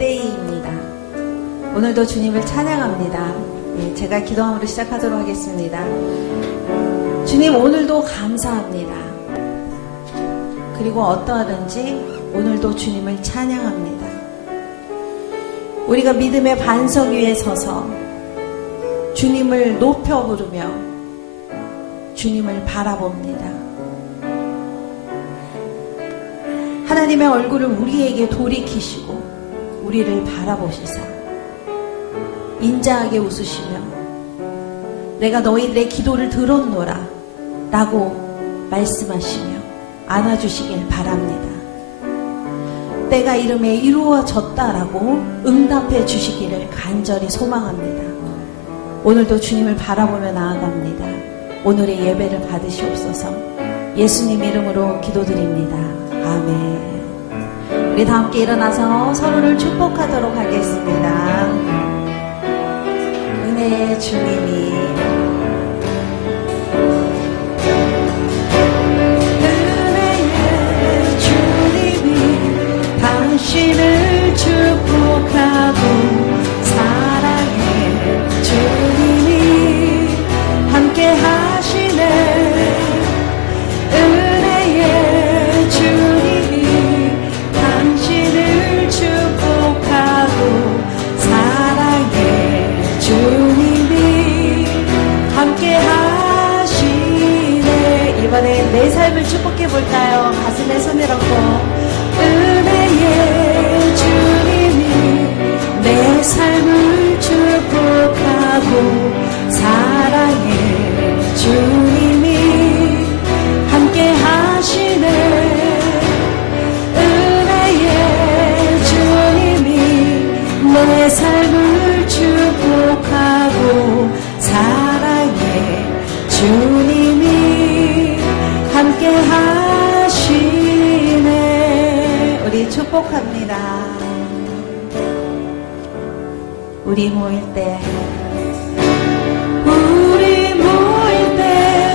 데이입니다. 오늘도 주님을 찬양합니다. 제가 기도함으로 시작하도록 하겠습니다. 주님, 오늘도 감사합니다. 그리고 어떠하든지 오늘도 주님을 찬양합니다. 우리가 믿음의 반석 위에 서서 주님을 높여 부르며 주님을 바라봅니다. 하나님의 얼굴을 우리에게 돌이키시고 우리를 바라보시사 인자하게 웃으시며 내가 너희들의 기도를 들었노라 라고 말씀하시며 안아주시길 바랍니다. 때가 이름에 이루어졌다라고 응답해 주시기를 간절히 소망합니다. 오늘도 주님을 바라보며 나아갑니다. 오늘의 예배를 받으시옵소서. 예수님 이름으로 기도드립니다. 아멘. 우리 다 함께 일어나서 서로를 축복하도록 하겠습니다. 은혜의 주님이 당신을 축복하고 사랑해 주님이 함께 하시네. 은혜의 주님이 당신을 축복하고 사랑해 주님이 함께 하시네. 이번엔 내 삶을 축복해 볼까요? 가슴에 손을 얹고 은혜의 주님이 내 삶을 축복하고 사랑해 주님이 함께 하시네. 은혜의 주님이 내 삶을 축복하고 사랑해 주님이 함께 하시네. 우리 축복합니다. 우리 모일 때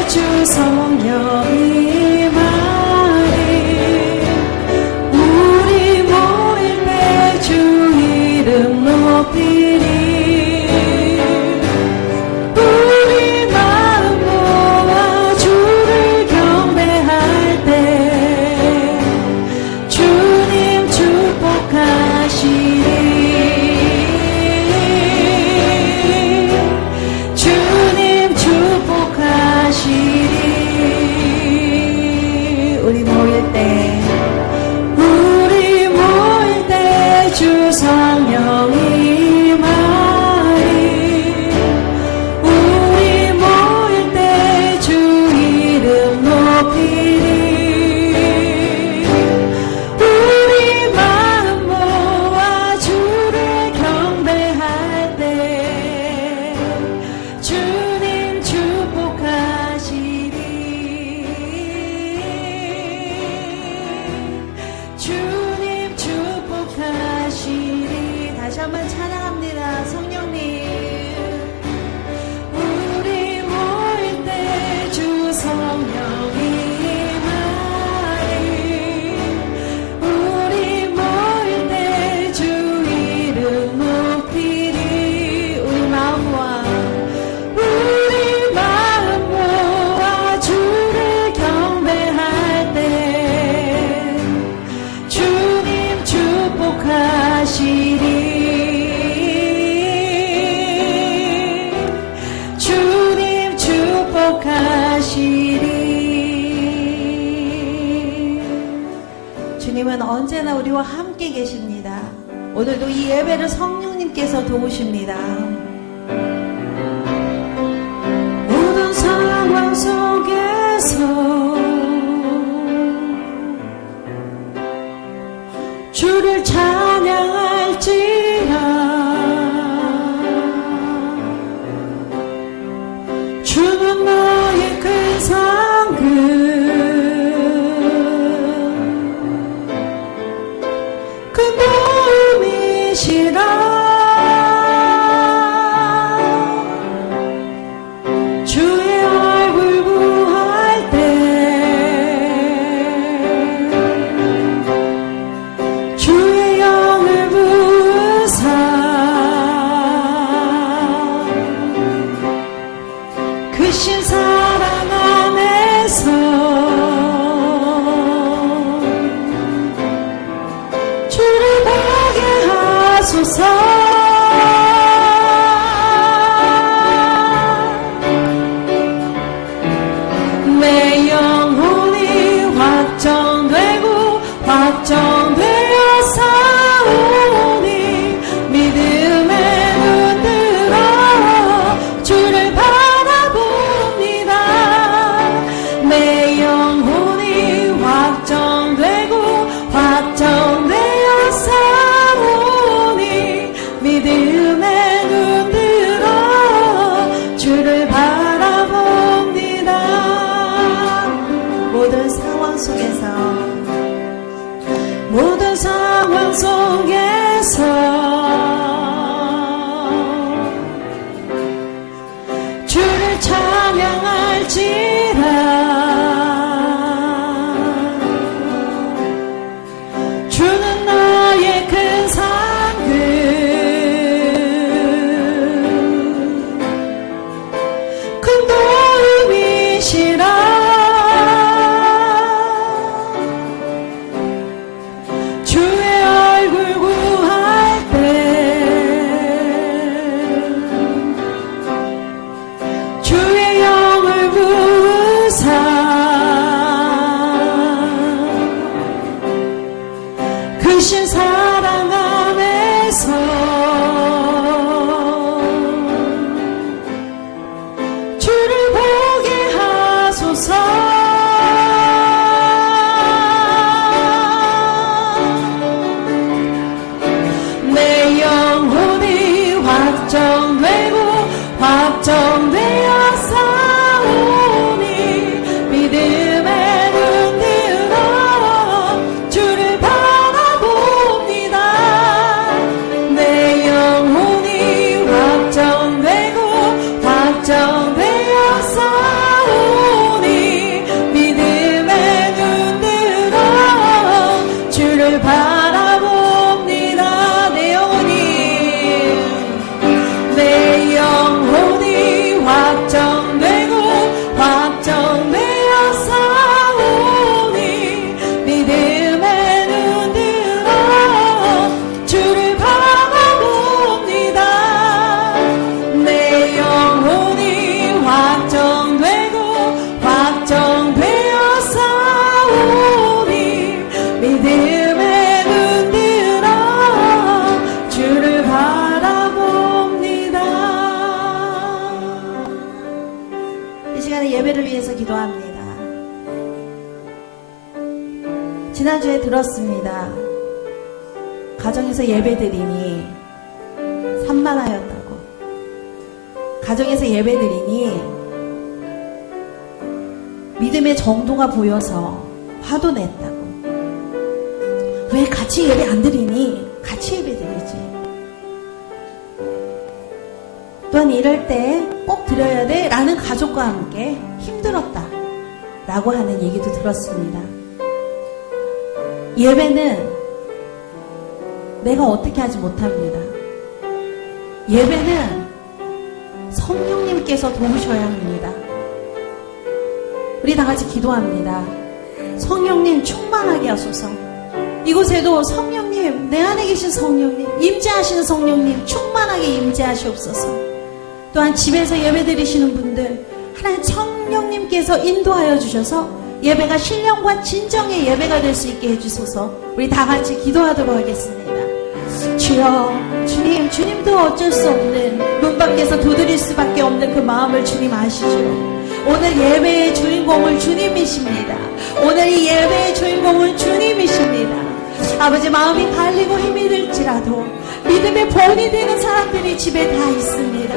주 성령이 말이 우리 모일 때 주 이름 높이리. 우리 마음 모아 주를 경배할 때 주님 축복하시리. 주님 축복하시리. 우리 모일 때 주 성령이 말이 우리 모일 때 주 이름 높이리. 우리 마음 모아 주를 경배할 때 주님 축복하시리. 주님 축복하시리. 다시 한번 찬양합니다. 성령님, 우리 모일 때 주 성령이 말이 우리 모일 때 주 이름 높이리. 우리 마음 모아 주를 경배할 때 주님 축복하시리. 주님 축복하시리. 주님은 언제나 우리와 함께 계십니다. 오늘도 이 예배를 성령님께서 도우십니다. 모든 상황 속에서 주를 찬양할지라. 주는 너의 큰 상급 큰 도움이시라. 크신 사랑 안에서 주를 보게 하소서. 내 영혼이 확정되고 확정되어 싸우니 믿음에 눈 들어 주를 바라봅니다. 내 영혼이 확정되고 확정되어 싸우니 믿음에 눈 들어 주를 바라봅니다. 모든 상황 속에서 주를 찬양할지라. 주는 나의 큰 상급 큰 도움이시라. 주의 얼굴 구할 때 주의 영을 부으사 크신 사랑 안에서 주를 보게 하소서. 내 영혼이 확정되고 확정되어 싸우니 믿음에 눈 들어 주를 바라봅니다. 내 영혼이 확정되고 확정되어 싸우니 믿음에 눈 들어 주를 바라봅니다. 내 영혼이 확정되고 확정되어 싸우니 믿음에 눈 들어 주를 바라봅니다. 내 영혼이 확정되고 확정되어 싸우니 믿음에 눈 들어 주를 바라봅니다. 이 시간에 예배를 위해서 기도합니다. 지난주에 들었습니다. 가정에서 예배드리니 산만하였다고. 가정에서 예배드리니 믿음의 정도가 보여서 화도 냈다고. 왜 같이 예배 안 드리니? 같이 예배 드리지. 또한 이럴 때 꼭 드려야 돼 라는 가족과 함께 힘들었다 라고 하는 얘기도 들었습니다. 예배는 내가 어떻게 하지 못합니다. 예배는 성령님께서 도우셔야 합니다. 우리 다 같이 기도합니다. 성령님 충만하게 하소서. 이곳에도 성령님, 내 안에 계신 성령님, 임재하시는 성령님 충만하게 임재하시옵소서. 또한 집에서 예배드리시는 분들 하나님 성령님께서 인도하여 주셔서 예배가 신령과 진정의 예배가 될 수 있게 해주소서. 우리 다 같이 기도하도록 하겠습니다. 주여, 주님, 주님도 어쩔 수 없는 문 밖에서 두드릴 수밖에 없는 그 마음을 주님 아시죠. 오늘 예배의 주인공은 주님이십니다. 오늘 이 예배의 주인공은 주님이십니다. 아버지, 마음이 갈리고 힘이 들지라도 믿음의 본이 되는 사람들이 집에 다 있습니다.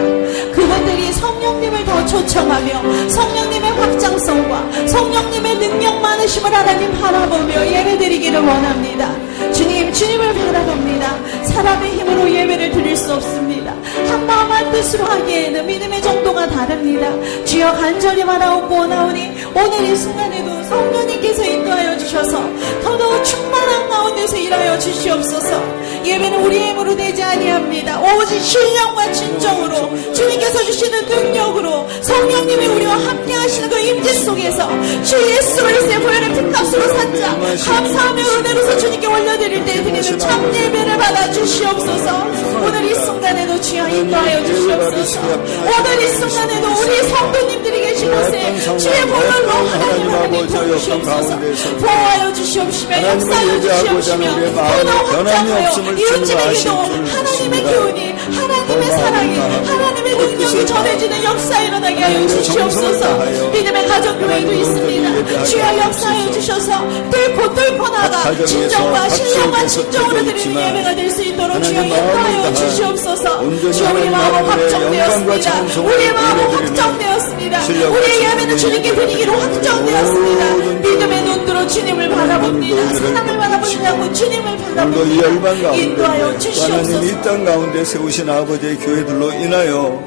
그분들이 성령님을 더 초청하며 성령님의 확장성과 성령님의 능력 많으심을 하나님 바라보며 예배드리기를 원합니다. 주님, 주님을 바라봅니다. 사람의 힘으로 예배를 드릴 수 없습니다. 한 마음 한 뜻으로 하기에는 믿음의 정도가 다릅니다. 주여, 간절히 바라옵고나오니 오늘 이 순간에도 성령님께서 인도하여 주셔서 더더욱 충만한 가운데 가운데서 일하여 주시옵소서. 예배는 우리의 힘으로 되지 아니합니다. 오직 신령과 진정으로 주님께서 주시는 능력으로 성령님이 우리와 함께 하시는 그 임재 속에서 주 예수 그리스도의 보혈의 피값으로 산자 감사하며 은혜로서 주님께 올려드릴 때 드리는 참 예배를 받아 주시옵소서. 오늘 이 순간에도 주여 인도하여 주시옵소서. 오늘 이 순간에도 우리 성도님들이 계신 곳에 주의 보혈로 하나님을 하나님 도우시옵소서. 보호하여 주시옵시며 역사하여 주시옵시며 오늘 확장하여 이웃집에게도 하나님의 교훈이 하나님의 사랑이 하나님의 능력이 전해지는 역사 일어나게 하여 주시옵소서. 믿음의 가정교회도 있습니다. 주여 역사하여 주셔서 뚫고 나가 진정과 신령과 진정으로 드리는 예배가 될 수 있도록 주여 인도하여 주시옵소서. 주여 우리 마음은 확정되었습니다. 우리의 마음은 확정되었습니다. 우리의 예배는 주님께 드리기로 확정되었습니다. 믿음의 눈으로 주님을 바라봅니다. 사랑을 바라보시냐고 주님을 바라봅니다. 인도하여 주시옵소서. 하나님 이 땅 가운데 세우신 아버지의 교회들로 인하여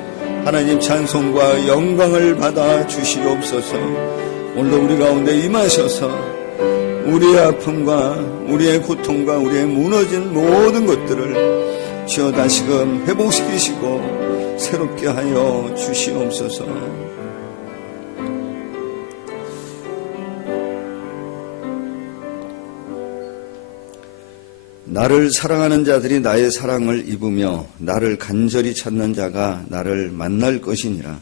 하나님 찬송과 영광을 받아 주시옵소서. 오늘도 우리 가운데 임하셔서 우리의 아픔과 우리의 고통과 우리의 무너진 모든 것들을 주여 다시금 회복시키시고 새롭게 하여 주시옵소서. 나를 사랑하는 자들이 나의 사랑을 입으며 나를 간절히 찾는 자가 나를 만날 것이니라.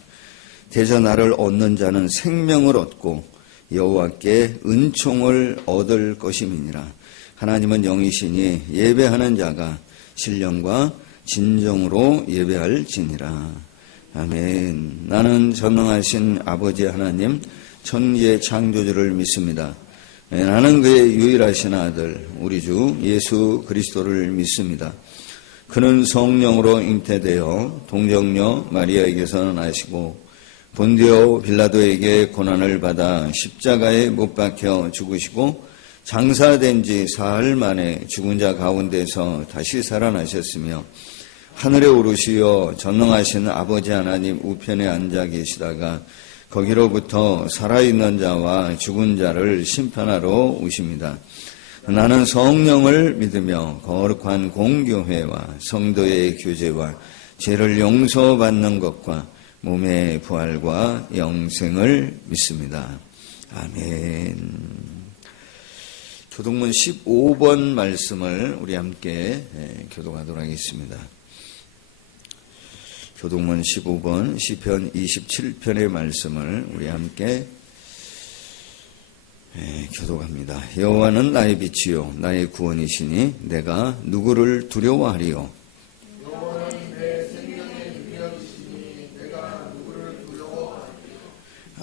대저 나를 얻는 자는 생명을 얻고 여호와께 은총을 얻을 것임이니라. 하나님은 영이시니 예배하는 자가 신령과 진정으로 예배할지니라. 아멘. 나는 전능하신 아버지 하나님 천지의 창조주를 믿습니다. 나는 그의 유일하신 아들 우리 주 예수 그리스도를 믿습니다. 그는 성령으로 잉태되어 동정녀 마리아에게서 나시고 본디오 빌라도에게 고난을 받아 십자가에 못 박혀 죽으시고 장사된 지 사흘 만에 죽은 자 가운데서 다시 살아나셨으며 하늘에 오르시어 전능하신 아버지 하나님 우편에 앉아 계시다가 거기로부터 살아있는 자와 죽은 자를 심판하러 오십니다. 나는 성령을 믿으며 거룩한 공교회와 성도의 교제와 죄를 용서받는 것과 몸의 부활과 영생을 믿습니다. 아멘. 교동문 15번 말씀을 우리 함께 교독하도록 하겠습니다. 교동문 15번 시편 27편의 말씀을 우리 함께 교독합니다. 여호와는 나의 빛이요 나의 구원이시니 내가 누구를 두려워하리요.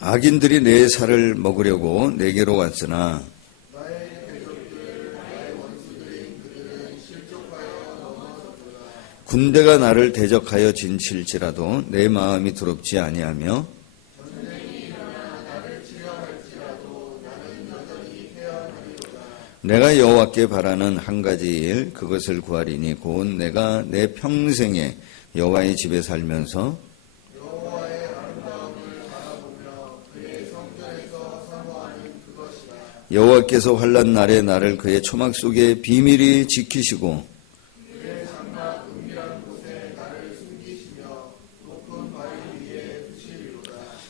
악인들이 내 살을 먹으려고 내게로 왔으나 군대가 나를 대적하여 진칠지라도 내 마음이 두렵지 아니하며 내가 여호와께 바라는 한 가지 일 그것을 구하리니 곧 내가 내 평생에 여호와의 집에 살면서 여호와께서 환난 날에 나를 그의 초막 속에 비밀히 지키시고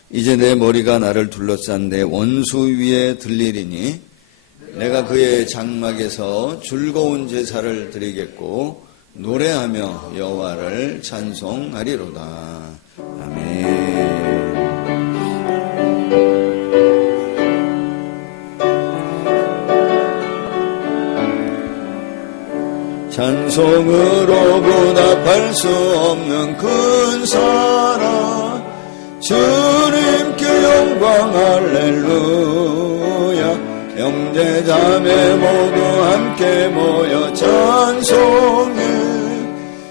이제 내 머리가 나를 둘러싼 내 원수 위에 들리리니 내가 그의 장막에서 즐거운 제사를 드리겠고 노래하며 여호와를 찬송하리로다. 아멘. 찬송으로 보답할 수 없는 큰 사랑 주님께 영광 할렐루야. 형제자매 모두 함께 모여 찬송해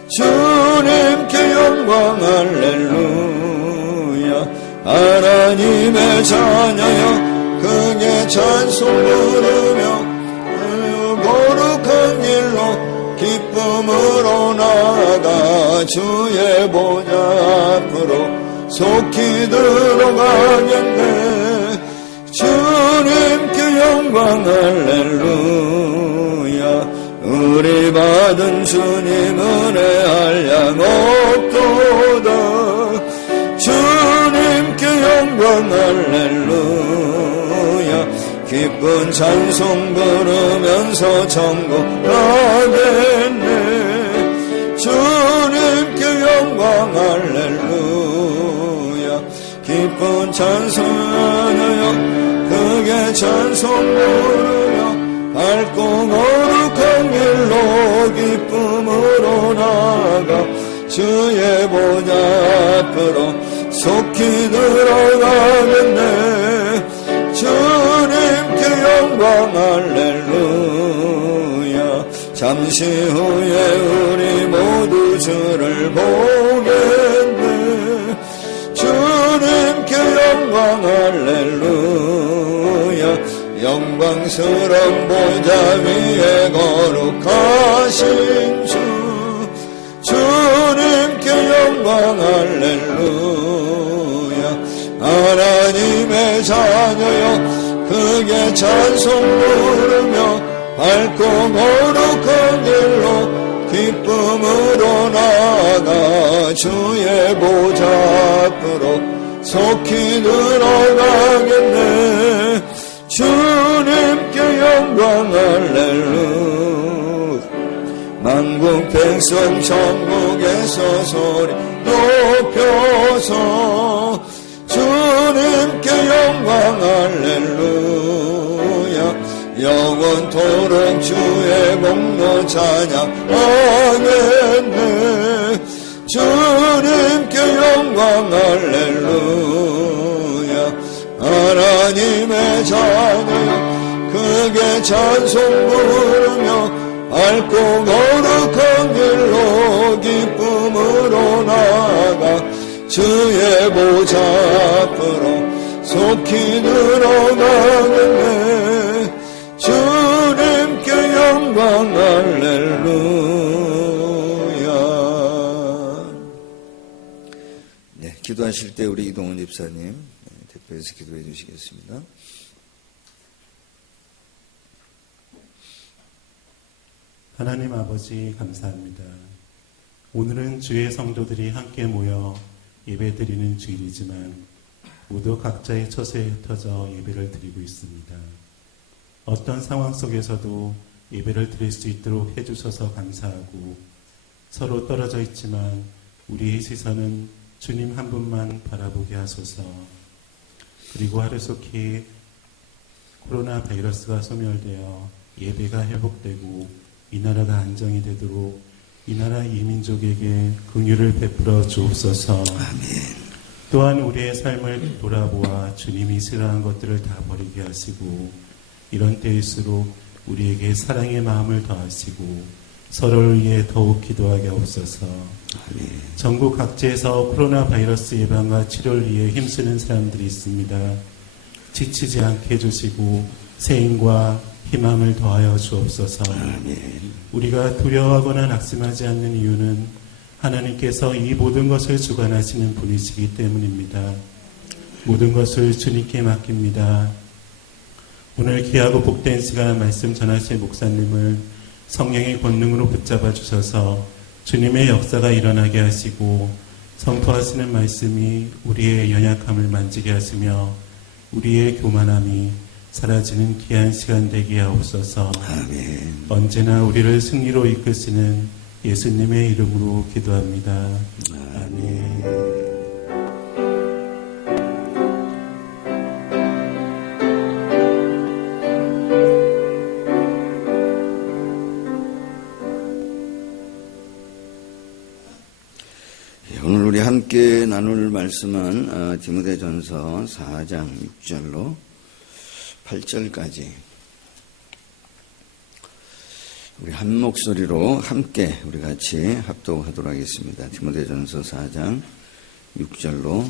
주님께 영광 할렐루야. 하나님의 자녀여 크게 찬송 부르며 거룩한 일로 기쁨으로 나아가 주의 보좌 앞으로 속히 들어가겠네. 주님께 영광 할렐루야. 우리 받은 주님 은혜 한량 없도다. 주님께 영광 할렐루야. 기쁜 찬송 부르면서 천국 가겠네. 주님께 영광 할렐루야. 기쁜 찬송하여 크게 찬송 부르며 밝고 거룩한 길로 기쁨으로 나아가 주의 보좌 앞으로 속히 들어가겠네. 주님께 영광 할렐루야. 잠시 후에 우리 모두 주를 보겠네. 주님께 영광 할렐루야. 영광스러운 보좌 위에 거룩하신 주, 주님께 영광 할렐루야. 하나님의 자녀여 크게 찬송 부르며 밝고 거룩한 길로 기쁨으로 나아가 주의 보좌 앞으로 속히 들어가겠네. 주님께 영광 할렐루야. 만국 백성 천국에서 소리 높여서 주님께 영광 할렐루야. 영원토록 주의 공로 찬양하겠네. 주님께 영광 할렐루야. 하나님의 자녀여 크게 찬송 부르며 밝고 거룩한 길로 기쁨으로 나아가 주의 보좌 앞으로 속히 들어가겠네. 주님께 영광 할렐루야. 네, 기도하실 때 우리 이동훈 집사님 대표해서 기도해 주시겠습니다. 하나님 아버지 감사합니다. 오늘은 주의 성도들이 함께 모여 예배드리는 주일이지만 모두 각자의 처소에 흩어져 예배를 드리고 있습니다. 어떤 상황 속에서도 예배를 드릴 수 있도록 해주셔서 감사하고, 서로 떨어져 있지만 우리의 시선은 주님 한 분만 바라보게 하소서. 그리고 하루속히 코로나 바이러스가 소멸되어 예배가 회복되고 이 나라가 안정이 되도록 이 나라 이민족에게 긍휼을 베풀어 주옵소서. 아멘. 또한 우리의 삶을 돌아보아 주님이 싫어한 것들을 다 버리게 하시고, 이런 때일수록 우리에게 사랑의 마음을 더하시고 서로를 위해 더욱 기도하게 하옵소서. 아멘. 전국 각지에서 코로나 바이러스 예방과 치료를 위해 힘쓰는 사람들이 있습니다. 지치지 않게 해주시고 세임과 희망을 더하여 주옵소서. 아멘. 우리가 두려워하거나 낙심하지 않는 이유는 하나님께서 이 모든 것을 주관하시는 분이시기 때문입니다. 모든 것을 주님께 맡깁니다. 오늘 귀하고 복된 시간 말씀 전하실 목사님을 성령의 권능으로 붙잡아 주셔서 주님의 역사가 일어나게 하시고, 선포하시는 말씀이 우리의 연약함을 만지게 하시며 우리의 교만함이 사라지는 귀한 시간 되게 하옵소서. 아멘. 언제나 우리를 승리로 이끄시는 예수님의 이름으로 기도합니다. 아멘. 오늘 우리 함께 나눌 말씀은 디모데전서 4장 6절로 8절까지 우리 한 목소리로 함께 우리 같이 합독하도록 하겠습니다. 디모데전서 4장 6절로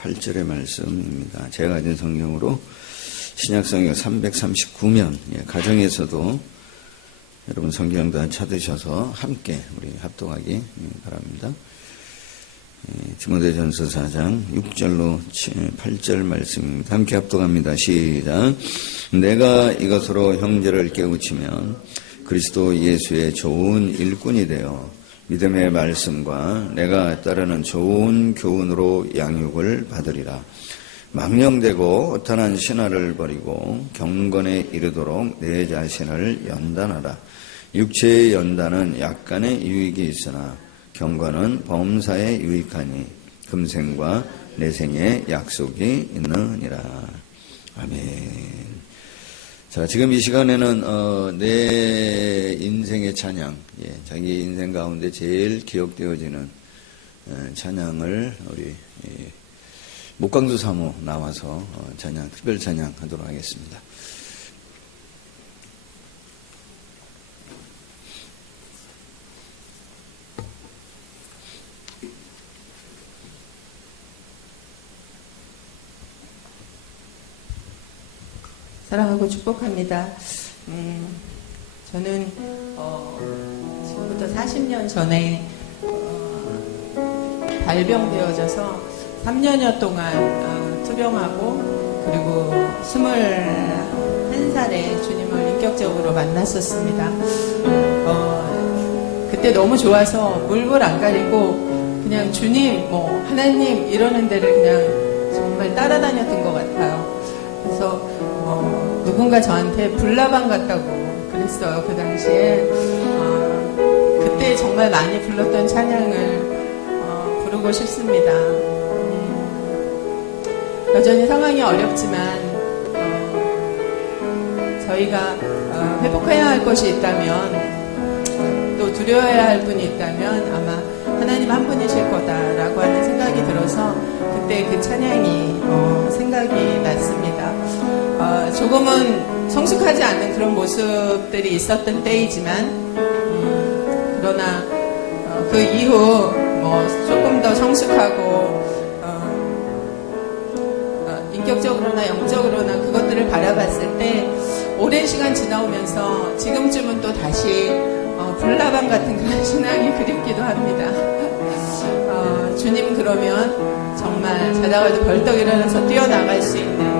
8절의 말씀입니다. 제가 가진 성경으로 신약성경 339면, 가정에서도 여러분 성경 다 찾으셔서 함께 우리 합독하기 바랍니다. 디모데전서 4장 6절로 8절 말씀입니다. 함께 합독합니다. 시작. 내가 이것으로 형제를 깨우치면 그리스도 예수의 좋은 일꾼이 되어 믿음의 말씀과 내가 따르는 좋은 교훈으로 양육을 받으리라. 망령되고 허탄한 신화를 버리고 경건에 이르도록 내 자신을 연단하라. 육체의 연단은 약간의 유익이 있으나 경건은 범사에 유익하니 금생과 내생의 약속이 있느니라. 아멘. 자, 지금 이 시간에는 내 인생의 찬양, 자기 인생 가운데 제일 기억되어지는 찬양을 우리 목강도 사모 나와서 찬양, 특별 찬양하도록 하겠습니다. 사랑하고 축복합니다. 저는 지금부터 40년 전에 발병되어져서 3년여 동안 투병하고 그리고 21살에 주님을 인격적으로 만났었습니다. 그때 너무 좋아서 물불 안 가리고 그냥 주님, 하나님 이러는 데를 그냥 정말 따라다녔던 것 같아요. 그래서 누군가 저한테 불나방 같다고 그랬어요. 그 당시에 그때 정말 많이 불렀던 찬양을 부르고 싶습니다. 여전히 상황이 어렵지만 저희가 회복해야 할 것이 있다면 또 두려워해야 할 분이 있다면 아마 하나님 한 분이실 거다라고 하는 생각이 들어서 그때 그 찬양이 생각이 났습니다. 조금은 성숙하지 않는 그런 모습들이 있었던 때이지만 그러나 그 이후 조금 더 성숙하고 인격적으로나 영적으로나 그것들을 바라봤을 때 오랜 시간 지나오면서 지금쯤은 또 다시 불나방 같은 그런 신앙이 그립기도 합니다. 주님 그러면 정말 자다가도 벌떡 일어나서 뛰어나갈 수 있는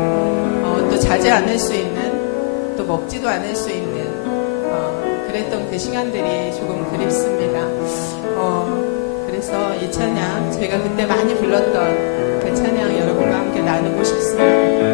또 자지 않을 수 있는 또 먹지도 않을 수 있는 그랬던 그 시간들이 조금 그립습니다. 그래서 이 찬양 제가 그때 많이 불렀던 그 찬양 여러분과 함께 나누고 싶습니다.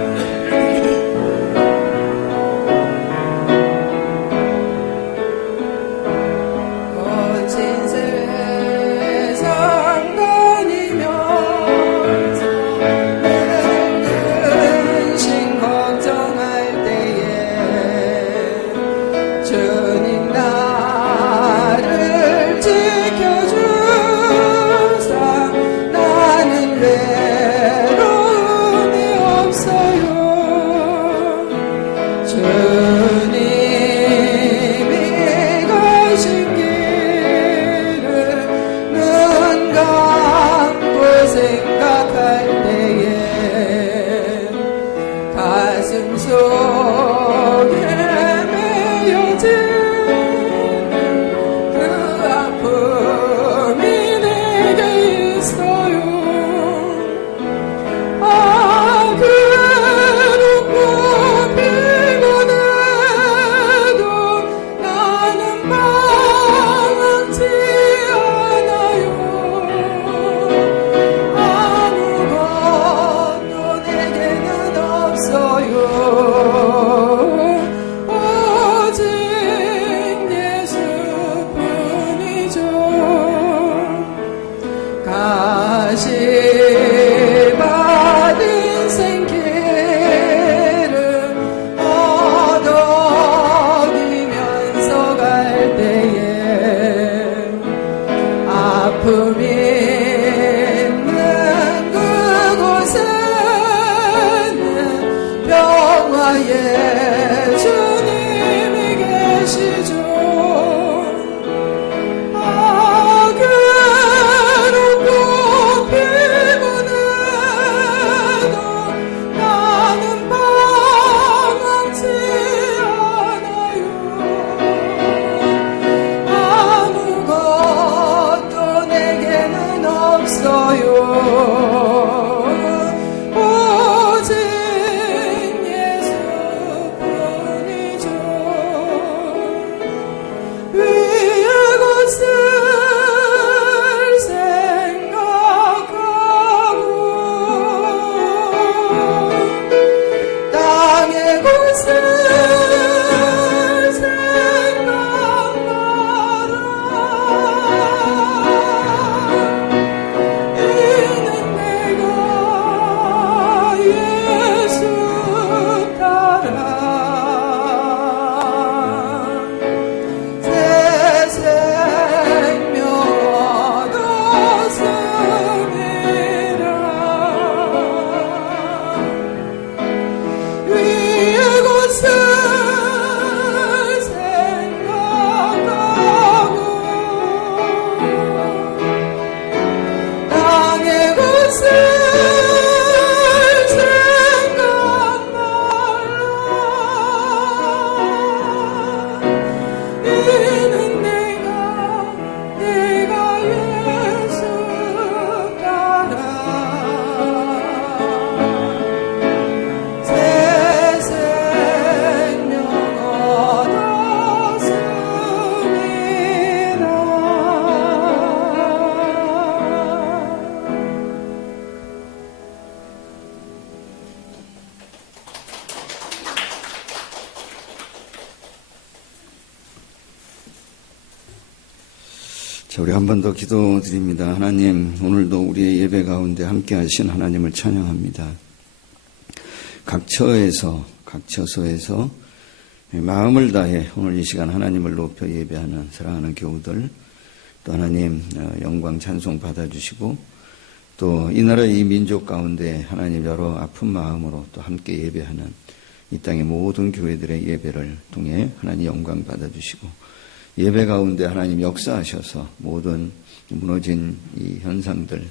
자, 우리 한 번 더 기도드립니다. 하나님, 오늘도 우리의 예배 가운데 함께 하신 하나님을 찬양합니다. 각 처소에서 마음을 다해 오늘 이 시간 하나님을 높여 예배하는 사랑하는 교우들, 또 하나님 영광 찬송 받아주시고, 또 이 나라 이 민족 가운데 하나님 여러 아픈 마음으로 또 함께 예배하는 이 땅의 모든 교회들의 예배를 통해 하나님 영광 받아주시고, 예배 가운데 하나님 역사하셔서 모든 무너진 이 현상들,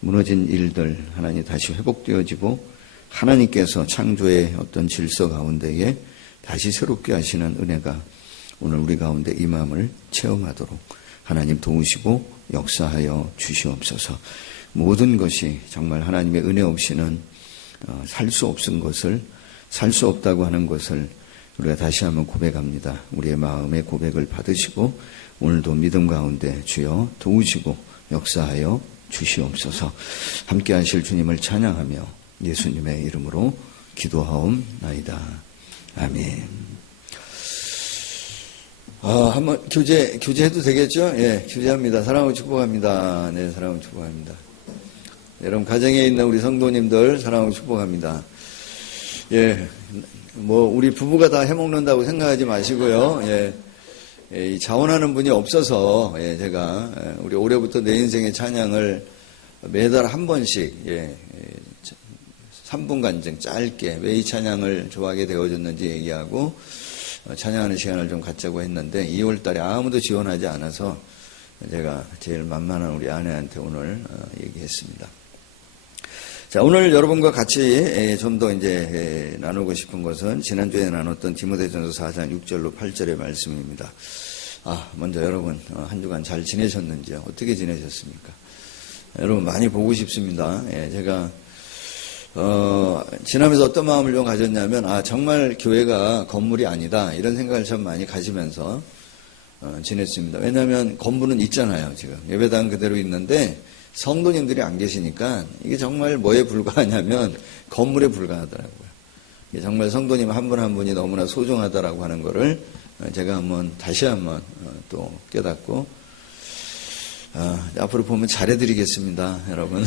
무너진 일들 하나님 다시 회복되어지고, 하나님께서 창조의 어떤 질서 가운데에 다시 새롭게 하시는 은혜가 오늘 우리 가운데 이 마음을 체험하도록 하나님 도우시고 역사하여 주시옵소서. 모든 것이 정말 하나님의 은혜 없이는 살 수 없은 것을, 살 수 없다고 하는 것을 우리가 다시 한번 고백합니다. 우리의 마음의 고백을 받으시고 오늘도 믿음 가운데 주여 도우시고 역사하여 주시옵소서. 함께 하실 주님을 찬양하며 예수님의 이름으로 기도하옵나이다. 아멘. 한번 교제해도 되겠죠? 예, 교제합니다. 사랑하고 축복합니다. 네, 사랑하고 축복합니다. 여러분, 가정에 있는 우리 성도님들 사랑하고 축복합니다. 예, 우리 부부가 다 해먹는다고 생각하지 마시고요. 이 자원하는 분이 없어서, 제가, 우리 올해부터 내 인생의 찬양을 매달 한 번씩, 3분간정 짧게 왜 이 찬양을 좋아하게 되어졌는지 얘기하고, 찬양하는 시간을 좀 갖자고 했는데, 2월 달에 아무도 지원하지 않아서, 제가 제일 만만한 우리 아내한테 오늘 얘기했습니다. 자, 오늘 여러분과 같이 좀 더 이제 나누고 싶은 것은 지난주에 나눴던 디모데전서 4장 6절로 8절의 말씀입니다. 먼저 여러분 한 주간 잘 지내셨는지요? 어떻게 지내셨습니까? 여러분 많이 보고 싶습니다. 제가 지나면서 어떤 마음을 좀 가졌냐면 정말 교회가 건물이 아니다 이런 생각을 참 많이 가지면서 지냈습니다. 왜냐하면 건물은 있잖아요. 지금 예배당 그대로 있는데 성도님들이 안 계시니까 이게 정말 뭐에 불과하냐면 건물에 불과하더라고요. 이게 정말 성도님 한 분 한 분이 너무나 소중하다라고 하는 거를 제가 다시 한번 또 깨닫고 앞으로 보면 잘해드리겠습니다, 여러분.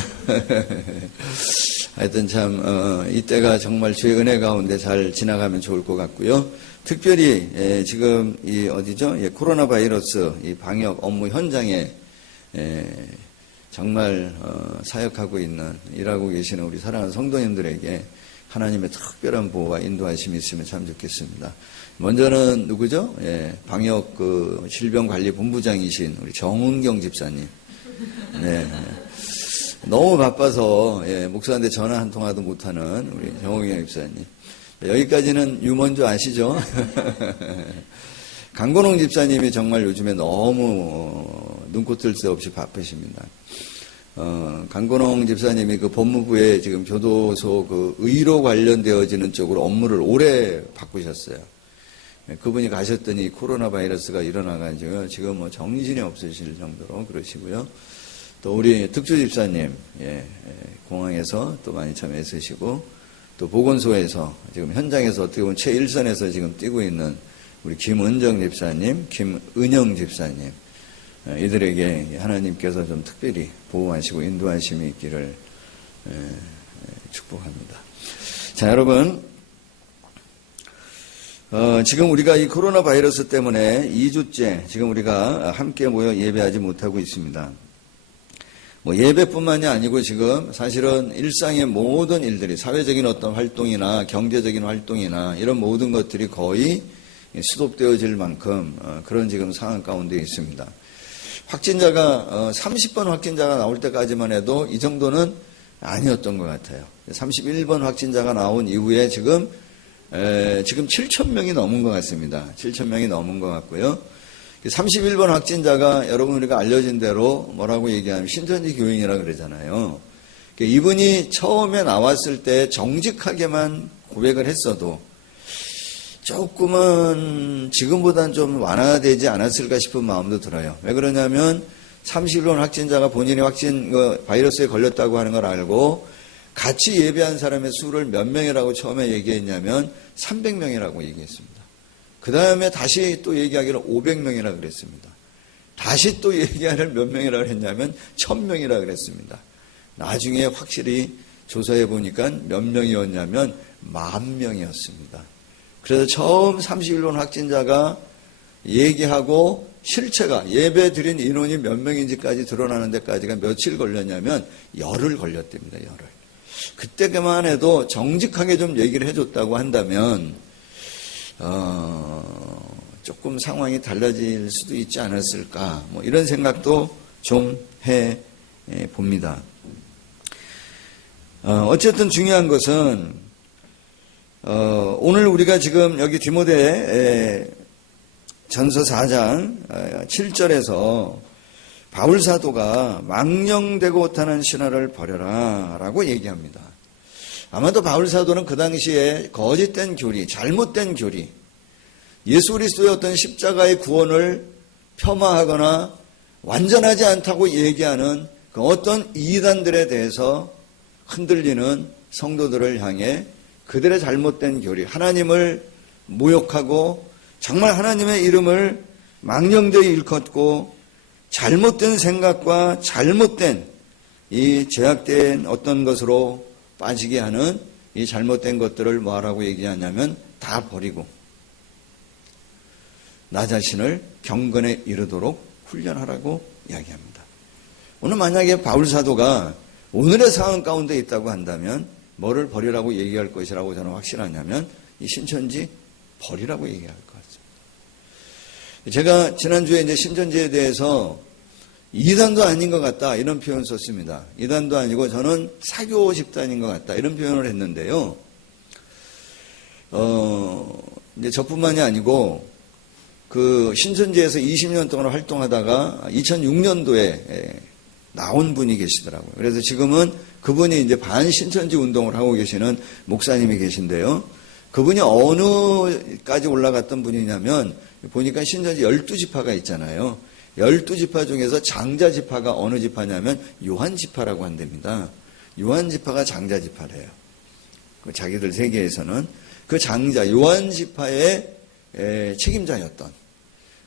하여튼 참 이때가 정말 주의 은혜 가운데 잘 지나가면 좋을 것 같고요. 특별히 지금 코로나 바이러스 이 방역 업무 현장에 정말 사역하고 있는, 일하고 계시는 우리 사랑하는 성도님들에게 하나님의 특별한 보호와 인도하심이 있으면 참 좋겠습니다. 먼저는 누구죠? 방역 질병관리본부장이신 우리 정은경 집사님. 네. 너무 바빠서 목사한테 전화 한 통화도 못하는 우리 정은경 집사님. 여기까지는 유먼주 아시죠? 강건홍 집사님이 정말 요즘에 너무 눈코 뜰 새 없이 바쁘십니다. 강건홍 집사님이 법무부에 지금 교도소 의로 관련되어지는 쪽으로 업무를 오래 바꾸셨어요. 그분이 가셨더니 코로나 바이러스가 일어나가지고 지금 정신이 없으실 정도로 그러시고요. 또 우리 특주 집사님, 공항에서 또 많이 참 애쓰시고, 또 보건소에서 지금 현장에서 어떻게 보면 최일선에서 지금 뛰고 있는 우리 김은정 집사님, 김은영 집사님, 이들에게 하나님께서 좀 특별히 보호하시고 인도하심이 있기를 축복합니다. 자, 여러분, 지금 우리가 이 코로나 바이러스 때문에 2주째 지금 우리가 함께 모여 예배하지 못하고 있습니다. 예배뿐만이 아니고 지금 사실은 일상의 모든 일들이, 사회적인 어떤 활동이나 경제적인 활동이나 이런 모든 것들이 거의 스톱되어질 만큼 그런 지금 상황 가운데 있습니다. 확진자가 30번 확진자가 나올 때까지만 해도 이 정도는 아니었던 것 같아요. 31번 확진자가 나온 이후에 지금 7,000명이 넘은 것 같습니다. 7,000명이 넘은 것 같고요. 31번 확진자가 여러분 우리가 알려진 대로 뭐라고 얘기하면 신천지 교인이라 그러잖아요. 이분이 처음에 나왔을 때 정직하게만 고백을 했어도 조금은 지금보다는 좀 완화되지 않았을까 싶은 마음도 들어요. 왜 그러냐면 31번 확진자가 본인이 바이러스에 걸렸다고 하는 걸 알고 같이 예배한 사람의 수를 몇 명이라고 처음에 얘기했냐면 300명이라고 얘기했습니다. 그 다음에 다시 또 얘기하기를 500명이라고 그랬습니다. 다시 또 얘기하는 몇 명이라고 했냐면 1000명이라고 그랬습니다. 나중에 확실히 조사해 보니까 몇 명이었냐면 10,000명이었습니다. 그래서 처음 31론 확진자가 얘기하고 실체가 예배 드린 인원이 몇 명인지까지 드러나는 데까지가 며칠 걸렸냐면 열흘 걸렸답니다. 열흘. 그때만 해도 정직하게 좀 얘기를 해줬다고 한다면 조금 상황이 달라질 수도 있지 않았을까 뭐 이런 생각도 좀 해 봅니다. 어쨌든 중요한 것은 오늘 우리가 지금 여기 디모데 전서 4장 7절에서 바울 사도가 망령되고 못하는 신화를 버려라 라고 얘기합니다. 아마도 바울 사도는 그 당시에 거짓된 교리, 잘못된 교리, 예수 그리스도의 어떤 십자가의 구원을 폄하하거나 완전하지 않다고 얘기하는 그 어떤 이단들에 대해서 흔들리는 성도들을 향해 그들의 잘못된 교리, 하나님을 모욕하고 정말 하나님의 이름을 망령되이 일컫고 잘못된 생각과 잘못된 이 죄악된 어떤 것으로 빠지게 하는 이 잘못된 것들을 뭐하라고 얘기하냐면 다 버리고 나 자신을 경건에 이르도록 훈련하라고 이야기합니다. 오늘 만약에 바울 사도가 오늘의 상황 가운데 있다고 한다면 뭐를 버리라고 얘기할 것이라고 저는 확신하냐면 이 신천지 버리라고 얘기할 것 같습니다. 제가 지난주에 이제 신천지에 대해서 이단도 아닌 것 같다 이런 표현 썼습니다. 이단도 아니고 저는 사교 집단인 것 같다 이런 표현을 했는데요. 이제 저뿐만이 아니고 그 신천지에서 20년 동안 활동하다가 2006년도에 나온 분이 계시더라고요. 그래서 지금은 그분이 이제 반신천지 운동을 하고 계시는 목사님이 계신데요. 그분이 어느까지 올라갔던 분이냐면 보니까 신천지 12지파가 있잖아요. 12지파 중에서 장자지파가 어느 지파냐면 요한지파라고 한답니다. 요한지파가 장자지파래요. 자기들 세계에서는 그 장자 요한지파의 책임자였던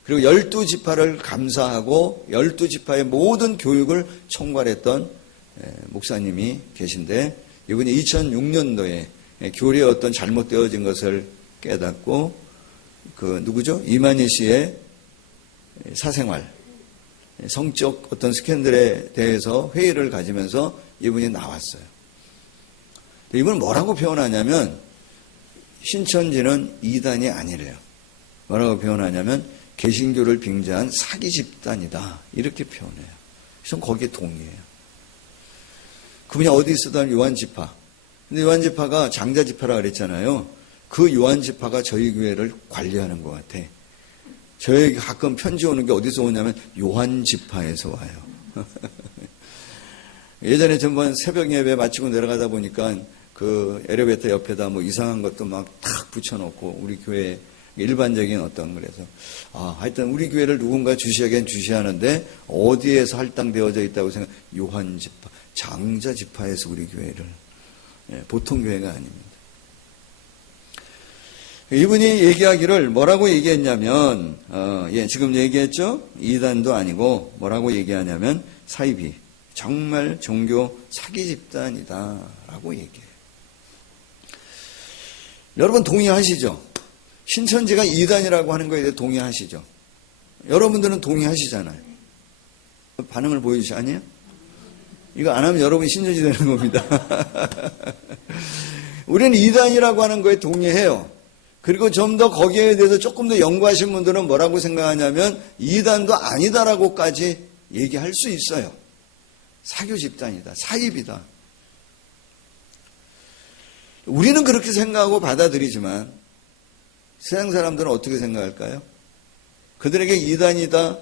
그리고 12지파를 감사하고 12지파의 모든 교육을 총괄했던 목사님이 계신데 이분이 2006년도에 교리의 어떤 잘못되어진 것을 깨닫고 그 누구죠? 이만희 씨의 사생활, 성적 어떤 스캔들에 대해서 회의를 가지면서 이분이 나왔어요. 이분은 뭐라고 표현하냐면 신천지는 이단이 아니래요. 뭐라고 표현하냐면 개신교를 빙자한 사기 집단이다 이렇게 표현해요. 저는 거기에 동의해요. 그분이 어디 있었던 요한지파. 근데 요한지파가 장자지파라 그랬잖아요. 그 요한지파가 저희 교회를 관리하는 것 같아. 저에게 가끔 편지 오는 게 어디서 오냐면 요한지파에서 와요. 예전에 전번 새벽 예배 마치고 내려가다 보니까 그 엘리베이터 옆에다 뭐 이상한 것도 막 탁 붙여놓고 우리 교회 일반적인 어떤 그래서 하여튼 우리 교회를 누군가 주시하긴 주시하는데 어디에서 할당되어져 있다고 생각? 요한지파, 장자지파에서 우리 교회를 보통 교회가 아닙니다. 이분이 얘기하기를 뭐라고 얘기했냐면 지금 얘기했죠? 이단도 아니고 뭐라고 얘기하냐면 사이비 정말 종교 사기 집단이다라고 얘기해요. 여러분 동의하시죠? 신천지가 이단이라고 하는 거에 대해 동의하시죠? 여러분들은 동의하시잖아요. 반응을 보여주시 아니에요? 이거 안 하면 여러분이 신천지 되는 겁니다. 우리는 이단이라고 하는 거에 동의해요. 그리고 좀 더 거기에 대해서 조금 더 연구하신 분들은 뭐라고 생각하냐면 이단도 아니다라고까지 얘기할 수 있어요. 사교 집단이다. 사입이다. 우리는 그렇게 생각하고 받아들이지만 세상 사람들은 어떻게 생각할까요? 그들에게 이단이다,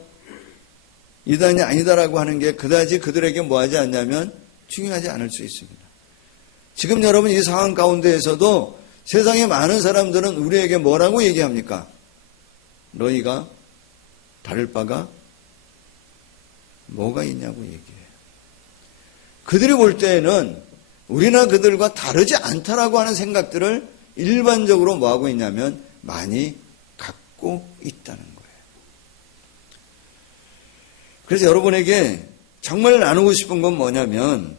이단이 아니다라고 하는 게 그다지 그들에게 뭐하지 않냐면 중요하지 않을 수 있습니다. 지금 여러분 이 상황 가운데에서도 세상에 많은 사람들은 우리에게 뭐라고 얘기합니까? 너희가 다를 바가 뭐가 있냐고 얘기해요. 그들이 볼 때에는 우리나 그들과 다르지 않다라고 하는 생각들을 일반적으로 뭐하고 있냐면 많이 갖고 있다는 거예요. 그래서 여러분에게 정말 나누고 싶은 건 뭐냐면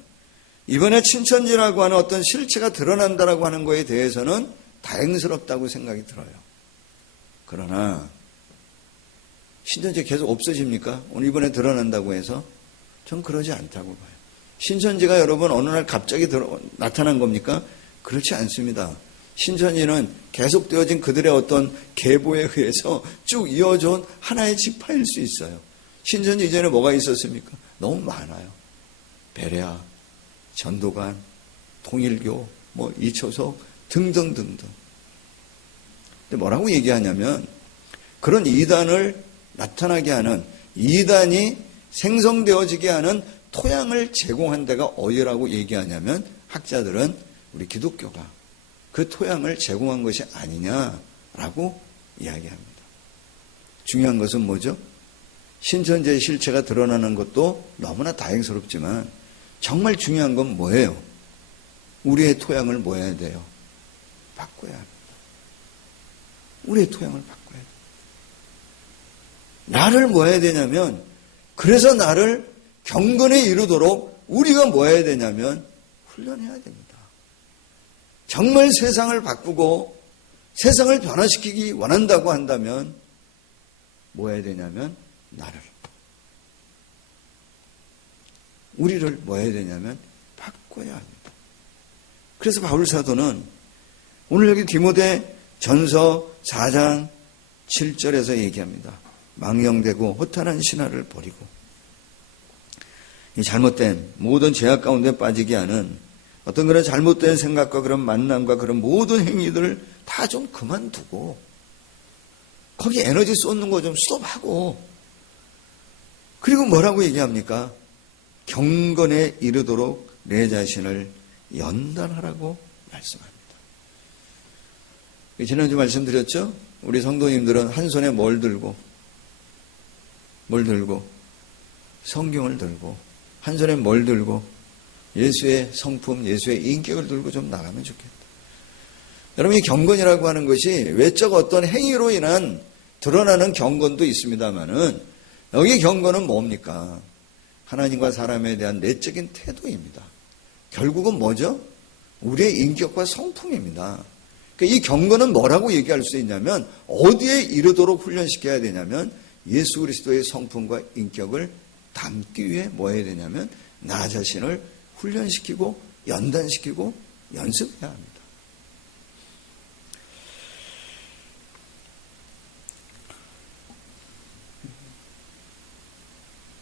이번에 친천지라고 하는 어떤 실체가 드러난다라고 하는 거에 대해서는 다행스럽다고 생각이 들어요. 그러나 신천지 계속 없어집니까? 오늘 이번에 드러난다고 해서? 전 그러지 않다고 봐요. 신천지가 여러분 어느 날 갑자기 나타난 겁니까? 그렇지 않습니다. 신천지는 계속되어진 그들의 어떤 계보에 의해서 쭉 이어져온 하나의 지파일 수 있어요. 신천지 이전에 뭐가 있었습니까? 너무 많아요. 베레아, 전도관, 통일교, 이초석 등등등등. 근데 뭐라고 얘기하냐면 그런 이단을 나타나게 하는, 이단이 생성되어지게 하는 토양을 제공한 데가 어디라고 얘기하냐면 학자들은 우리 기독교가 그 토양을 제공한 것이 아니냐라고 이야기합니다. 중요한 것은 뭐죠? 신천지의 실체가 드러나는 것도 너무나 다행스럽지만 정말 중요한 건 뭐예요? 우리의 토양을 뭐 해야 돼요? 바꿔야 합니다. 우리의 토양을 바꿔야 돼요. 나를 뭐 해야 되냐면, 그래서 나를 경건에 이르도록 우리가 뭐 해야 되냐면 훈련해야 됩니다. 정말 세상을 바꾸고 세상을 변화시키기 원한다고 한다면 뭐 해야 되냐면 우리를 뭐 해야 되냐면 바꿔야 합니다. 그래서 바울 사도는 오늘 여기 디모데 전서 4장 7절에서 얘기합니다. 망령되고 허탄한 신화를 버리고 이 잘못된 모든 죄악 가운데 빠지게 하는 어떤 그런 잘못된 생각과 그런 만남과 그런 모든 행위들을 다 좀 그만두고 거기 에너지 쏟는 거 좀 스톱하고, 그리고 뭐라고 얘기합니까? 경건에 이르도록 내 자신을 연단하라고 말씀합니다. 지난주 말씀드렸죠? 우리 성도님들은 한 손에 뭘 들고 성경을 들고, 한 손에 뭘 들고 예수의 성품, 예수의 인격을 들고 좀 나가면 좋겠다. 여러분, 이 경건이라고 하는 것이 외적 어떤 행위로 인한 드러나는 경건도 있습니다만은, 여기 경건은 뭡니까? 하나님과 사람에 대한 내적인 태도입니다. 결국은 뭐죠? 우리의 인격과 성품입니다. 그러니까 이 경건은 뭐라고 얘기할 수 있냐면, 어디에 이르도록 훈련시켜야 되냐면 예수 그리스도의 성품과 인격을 담기 위해 뭐 해야 되냐면 나 자신을 훈련시키고 연단시키고 연습해야 합니다.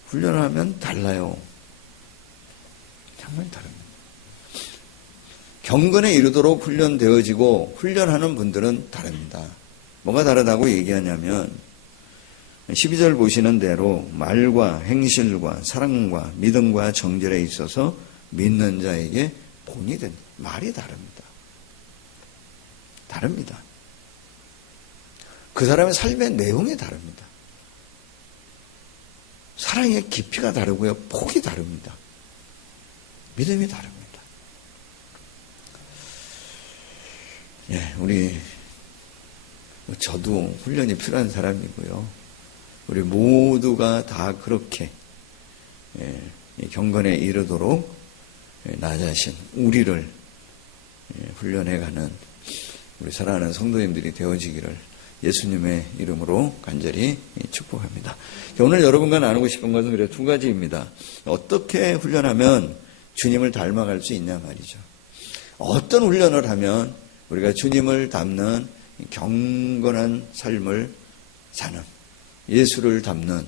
훈련하면 달라요. 정말 다릅니다. 경건에 이르도록 훈련되어지고 훈련하는 분들은 다릅니다. 뭐가 다르다고 얘기하냐면 12절 보시는 대로 말과 행실과 사랑과 믿음과 정절에 있어서 믿는 자에게 본이 된 말이 다릅니다. 다릅니다. 그 사람의 삶의 내용이 다릅니다. 사랑의 깊이가 다르고요. 폭이 다릅니다. 믿음이 다릅니다. 저도 훈련이 필요한 사람이고요. 우리 모두가 다 그렇게 경건에 이르도록 나 자신, 우리를 훈련해가는 우리 사랑하는 성도님들이 되어지기를 예수님의 이름으로 간절히 축복합니다. 오늘 여러분과 나누고 싶은 것은 그래 두 가지입니다. 어떻게 훈련하면 주님을 닮아갈 수 있냐 말이죠. 어떤 훈련을 하면 우리가 주님을 닮는 경건한 삶을 사는, 예수를 닮는,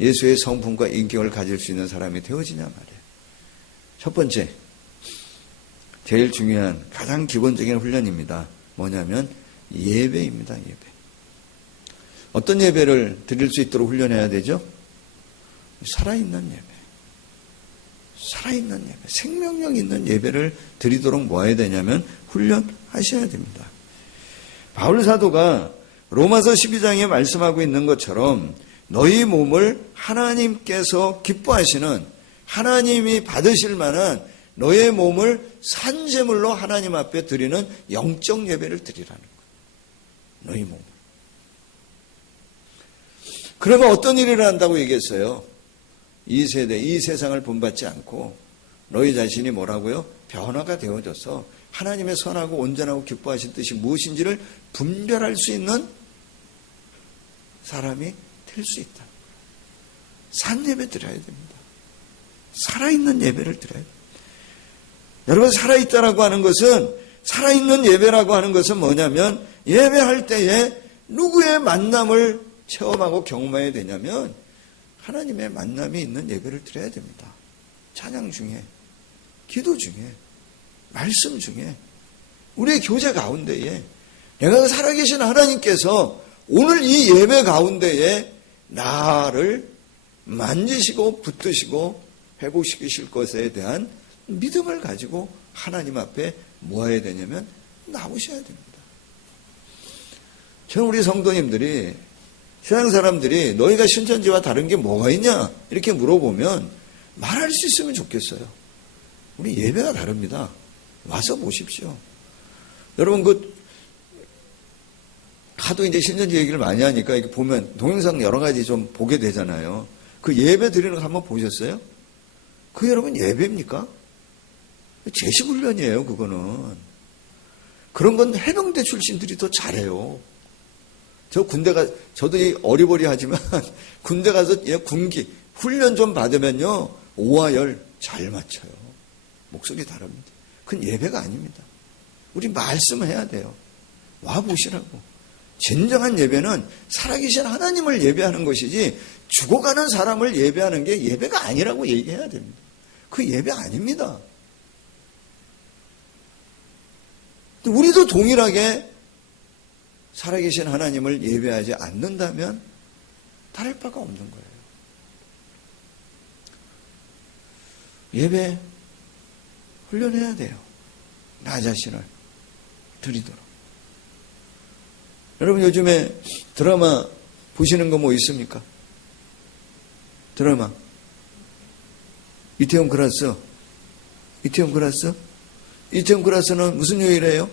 예수의 성품과 인격을 가질 수 있는 사람이 되어지냐 말이에요. 첫 번째, 제일 중요한 가장 기본적인 훈련입니다. 뭐냐면 예배입니다. 예배. 어떤 예배를 드릴 수 있도록 훈련해야 되죠? 살아있는 예배. 살아있는 예배. 생명력 있는 예배를 드리도록 뭐 해야 되냐면 훈련하셔야 됩니다. 바울 사도가 로마서 12장에 말씀하고 있는 것처럼 너희 몸을 하나님께서 기뻐하시는, 하나님이 받으실 만한 너의 몸을 산제물로 하나님 앞에 드리는 영적 예배를 드리라는 거예요. 너희 몸을. 그러면 어떤 일을 한다고 얘기했어요? 이 세대, 이 세상을 본받지 않고 너희 자신이 뭐라고요? 변화가 되어져서 하나님의 선하고 온전하고 기뻐하신 뜻이 무엇인지를 분별할 수 있는 사람이 될 수 있다. 산 예배 드려야 됩니다. 살아있는 예배를 드려야 됩니다. 여러분, 살아있다라고 하는 것은, 살아있는 예배라고 하는 것은 뭐냐면, 예배할 때에 누구의 만남을 체험하고 경험해야 되냐면 하나님의 만남이 있는 예배를 드려야 됩니다. 찬양 중에, 기도 중에, 말씀 중에, 우리의 교제 가운데에 내가 살아계신 하나님께서 오늘 이 예배 가운데에 나를 만지시고 붙드시고 회복시키실 것에 대한 믿음을 가지고 하나님 앞에 뭐 해야 되냐면 나오셔야 됩니다. 저는 우리 성도님들이, 세상 사람들이 너희가 신천지와 다른 게 뭐가 있냐 이렇게 물어보면 말할 수 있으면 좋겠어요. 우리 예배가 다릅니다. 와서 보십시오. 여러분, 하도 이제 신천지 얘기를 많이 하니까 이렇게 보면 동영상 여러 가지 좀 보게 되잖아요. 그 예배 드리는 거 한번 보셨어요? 그 여러분 예배입니까? 제식훈련이에요, 그거는. 그런 건 해병대 출신들이 더 잘해요. 저도 어리버리하지만 군대 가서 군기, 훈련 좀 받으면요, 오화열 잘 맞춰요. 목소리 다릅니다. 그건 예배가 아닙니다. 우리 말씀해야 돼요. 와보시라고. 진정한 예배는 살아계신 하나님을 예배하는 것이지 죽어가는 사람을 예배하는 게 예배가 아니라고 얘기해야 됩니다. 그 예배 아닙니다. 우리도 동일하게 살아계신 하나님을 예배하지 않는다면 다를 바가 없는 거예요. 예배 훈련해야 돼요. 나 자신을 드리도록. 여러분, 요즘에 드라마 보시는 거 뭐 있습니까? 드라마. 이태원 클라스. 이태원 클라스는 무슨 요일이에요?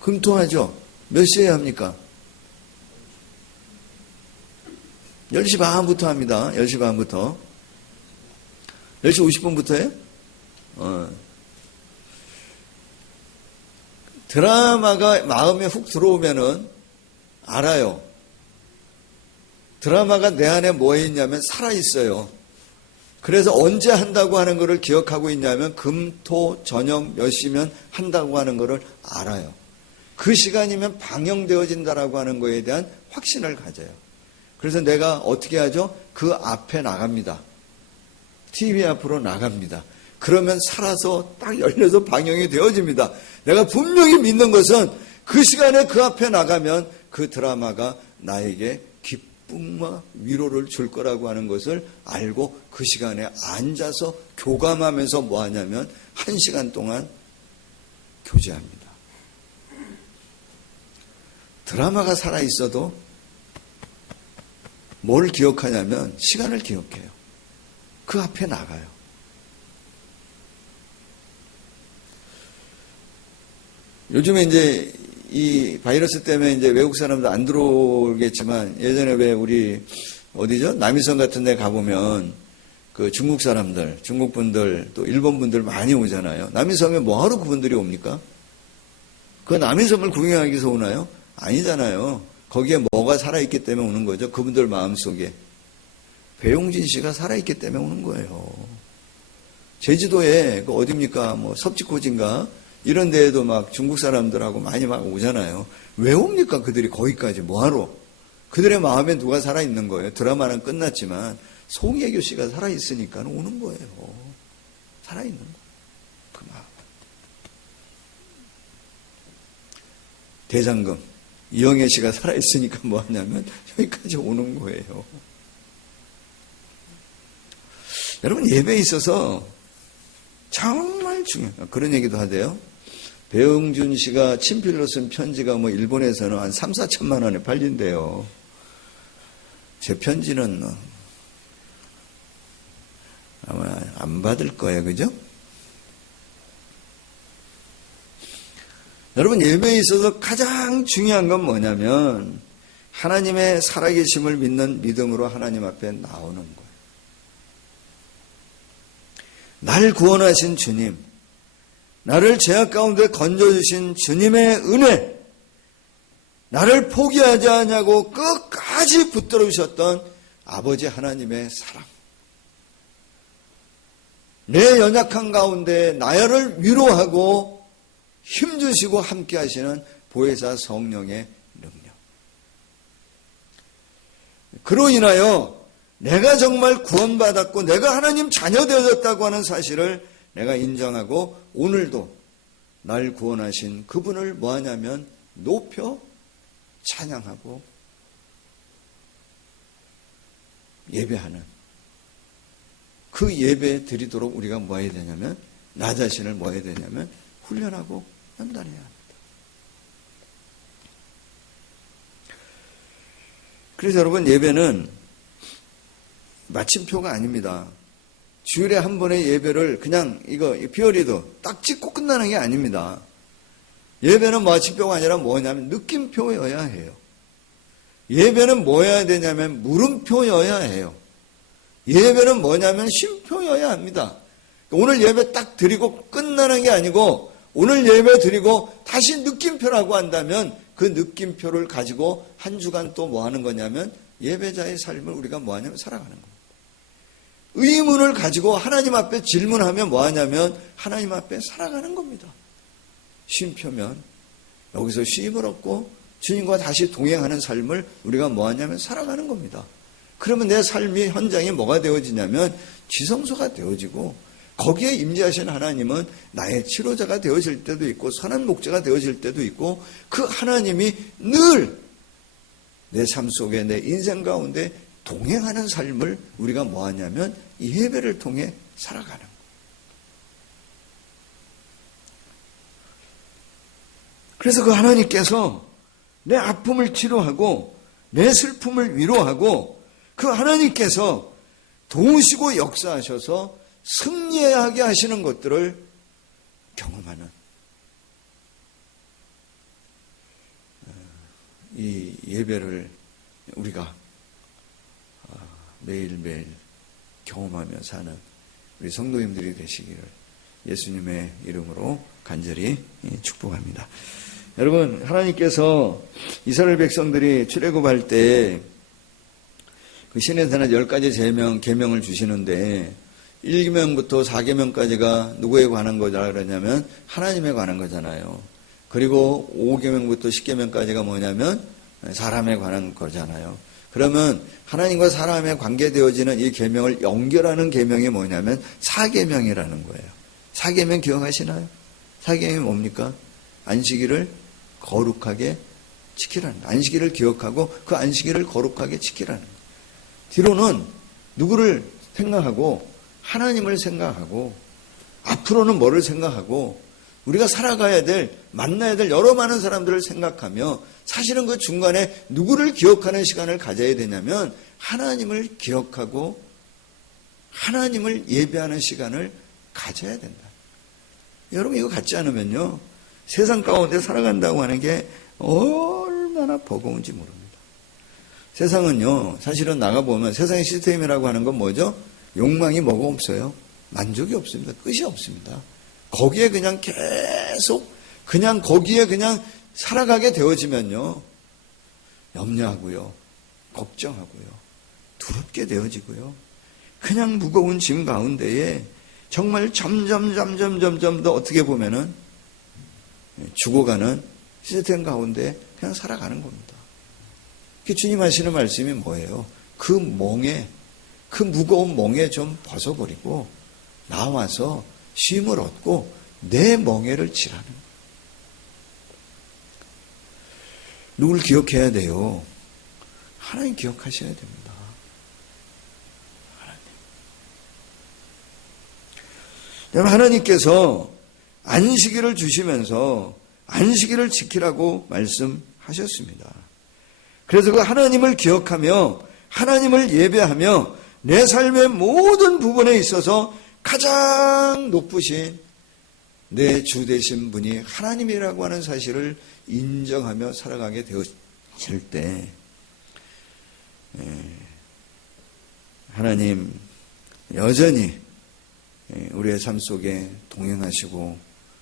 금토하죠. 몇 시에 합니까? 10시 반부터 합니다. 10시 반부터. 10시 50분부터 해요? 드라마가 마음에 훅 들어오면은 알아요. 드라마가 내 안에 뭐 있냐면 살아있어요. 그래서 언제 한다고 하는 것을 기억하고 있냐면 금, 토, 저녁 몇 시면 한다고 하는 것을 알아요. 그 시간이면 방영되어진다라고 하는 것에 대한 확신을 가져요. 그래서 내가 어떻게 하죠? 그 앞에 나갑니다. TV 앞으로 나갑니다. 그러면 살아서 딱 열려서 방영이 되어집니다. 내가 분명히 믿는 것은 그 시간에 그 앞에 나가면 그 드라마가 나에게 기쁨과 위로를 줄 거라고 하는 것을 알고 그 시간에 앉아서 교감하면서 뭐 하냐면 1시간 동안 교제합니다. 드라마가 살아있어도 뭘 기억하냐면 시간을 기억해요. 그 앞에 나가요. 요즘에 이제 이 바이러스 때문에 이제 외국 사람도 안 들어오겠지만 예전에 왜 우리 어디죠? 남이섬 같은 데 가보면 그 중국 사람들, 중국 분들 또 일본 분들 많이 오잖아요. 남이섬에 뭐하러 그분들이 옵니까? 그 남이섬을 구경하기 위해서 오나요? 아니잖아요. 거기에 뭐가 살아있기 때문에 오는 거죠. 그분들 마음속에. 배용진 씨가 살아있기 때문에 오는 거예요. 제주도에 그 어딥니까? 뭐 섭지코지인가? 이런 데에도 막 중국 사람들하고 많이 막 오잖아요. 왜 옵니까? 그들이 거기까지 뭐하러? 그들의 마음에 누가 살아있는 거예요. 드라마는 끝났지만 송혜교 씨가 살아있으니까 오는 거예요. 살아있는 거예요. 그 마음. 대장금 이영애 씨가 살아있으니까 뭐 하냐면 여기까지 오는 거예요. 여러분, 예배에 있어서 정말 중요해요. 그런 얘기도 하대요. 배용준 씨가 친필로 쓴 편지가 뭐 일본에서는 한 3, 4천만 원에 팔린대요. 제 편지는 아마 안 받을 거예요. 그죠? 여러분, 예배에 있어서 가장 중요한 건 뭐냐면 하나님의 살아계심을 믿는 믿음으로 하나님 앞에 나오는 거예요. 날 구원하신 주님, 나를 죄악 가운데 건져주신 주님의 은혜, 나를 포기하지 않냐고 끝까지 붙들어 주셨던 아버지 하나님의 사랑, 내 연약한 가운데 나를 위로하고 힘주시고 함께 하시는 보혜사 성령의 능력. 그로 인하여 내가 정말 구원받았고 내가 하나님 자녀 되어졌다고 하는 사실을 내가 인정하고 오늘도 날 구원하신 그분을 뭐하냐면 높여 찬양하고 예배하는, 그 예배 드리도록 우리가 뭐 해야 되냐면, 나 자신을 뭐 해야 되냐면 훈련하고 연단해야 합니다. 그래서 여러분, 예배는 마침표가 아닙니다. 주일에 한 번의 예배를 그냥 이거 피어리도 딱 찍고 끝나는 게 아닙니다. 예배는 마침표가 아니라 뭐냐면 느낌표여야 해요. 예배는 뭐여야 되냐면 물음표여야 해요. 예배는 뭐냐면 쉼표여야 합니다. 오늘 예배 딱 드리고 끝나는 게 아니고 오늘 예배 드리고 다시 느낌표라고 한다면 그 느낌표를 가지고 한 주간 또 뭐 하는 거냐면 예배자의 삶을 우리가 뭐 하냐면 살아가는 겁니다. 의문을 가지고 하나님 앞에 질문하면 뭐 하냐면 하나님 앞에 살아가는 겁니다. 쉼표면 여기서 쉼을 얻고 주님과 다시 동행하는 삶을 우리가 뭐 하냐면 살아가는 겁니다. 그러면 내 삶이 현장이 뭐가 되어지냐면 지성소가 되어지고 거기에 임재하신 하나님은 나의 치료자가 되어질 때도 있고 선한 목자가 되어질 때도 있고 그 하나님이 늘 내 삶 속에 내 인생 가운데 동행하는 삶을 우리가 뭐 하냐면 이 예배를 통해 살아가는 거예요. 그래서 그 하나님께서 내 아픔을 치료하고 내 슬픔을 위로하고 그 하나님께서 도우시고 역사하셔서 승리하게 하시는 것들을 경험하는 이 예배를 우리가 매일매일 경험하며 사는 우리 성도님들이 되시기를 예수님의 이름으로 간절히 축복합니다. 여러분, 하나님께서 이스라엘 백성들이 출애굽할 때 그 시내산에 10가지 계명을 주시는데 1계명부터 4계명까지가 누구에 관한 거라 그러냐면 하나님에 관한 거잖아요. 그리고 5계명부터 10계명까지가 뭐냐면 사람에 관한 거잖아요. 그러면 하나님과 사람에 관계되어지는 이 계명을 연결하는 계명이 뭐냐면 4계명이라는 거예요. 4계명 기억하시나요? 4계명이 뭡니까? 안식일을 거룩하게 지키라는 거예요. 안식일을 기억하고 그 안식일을 거룩하게 지키라는 거예요. 뒤로는 누구를 생각하고 하나님을 생각하고 앞으로는 뭐를 생각하고 우리가 살아가야 될, 만나야 될 여러 많은 사람들을 생각하며 사실은 그 중간에 누구를 기억하는 시간을 가져야 되냐면 하나님을 기억하고 하나님을 예배하는 시간을 가져야 된다. 여러분, 이거 갖지 않으면요 세상 가운데 살아간다고 하는 게 얼마나 버거운지 모릅니다. 세상은요 사실은 나가보면 세상의 시스템이라고 하는 건 뭐죠? 욕망이 뭐가 없어요? 만족이 없습니다. 끝이 없습니다. 거기에 그냥 계속 그냥 거기에 그냥 살아가게 되어지면요 염려하고요 걱정하고요 두렵게 되어지고요 그냥 무거운 짐 가운데에 정말 점점 더 어떻게 보면은 죽어가는 시스템 가운데 그냥 살아가는 겁니다. 주님 하시는 말씀이 뭐예요? 그 멍에, 그 무거운 멍에 좀 벗어버리고 나와서 쉼을 얻고 내 멍에를 치라는 거예요. 누굴 기억해야 돼요? 하나님 기억하셔야 됩니다. 하나님. 하나님께서 안식일을 주시면서 안식일을 지키라고 말씀하셨습니다. 그래서 그 하나님을 기억하며 하나님을 예배하며 내 삶의 모든 부분에 있어서 가장 높으신 내 주 되신 분이 하나님이라고 하는 사실을 인정하며 살아가게 되었을 때 하나님 여전히 우리의 삶 속에 동행하시고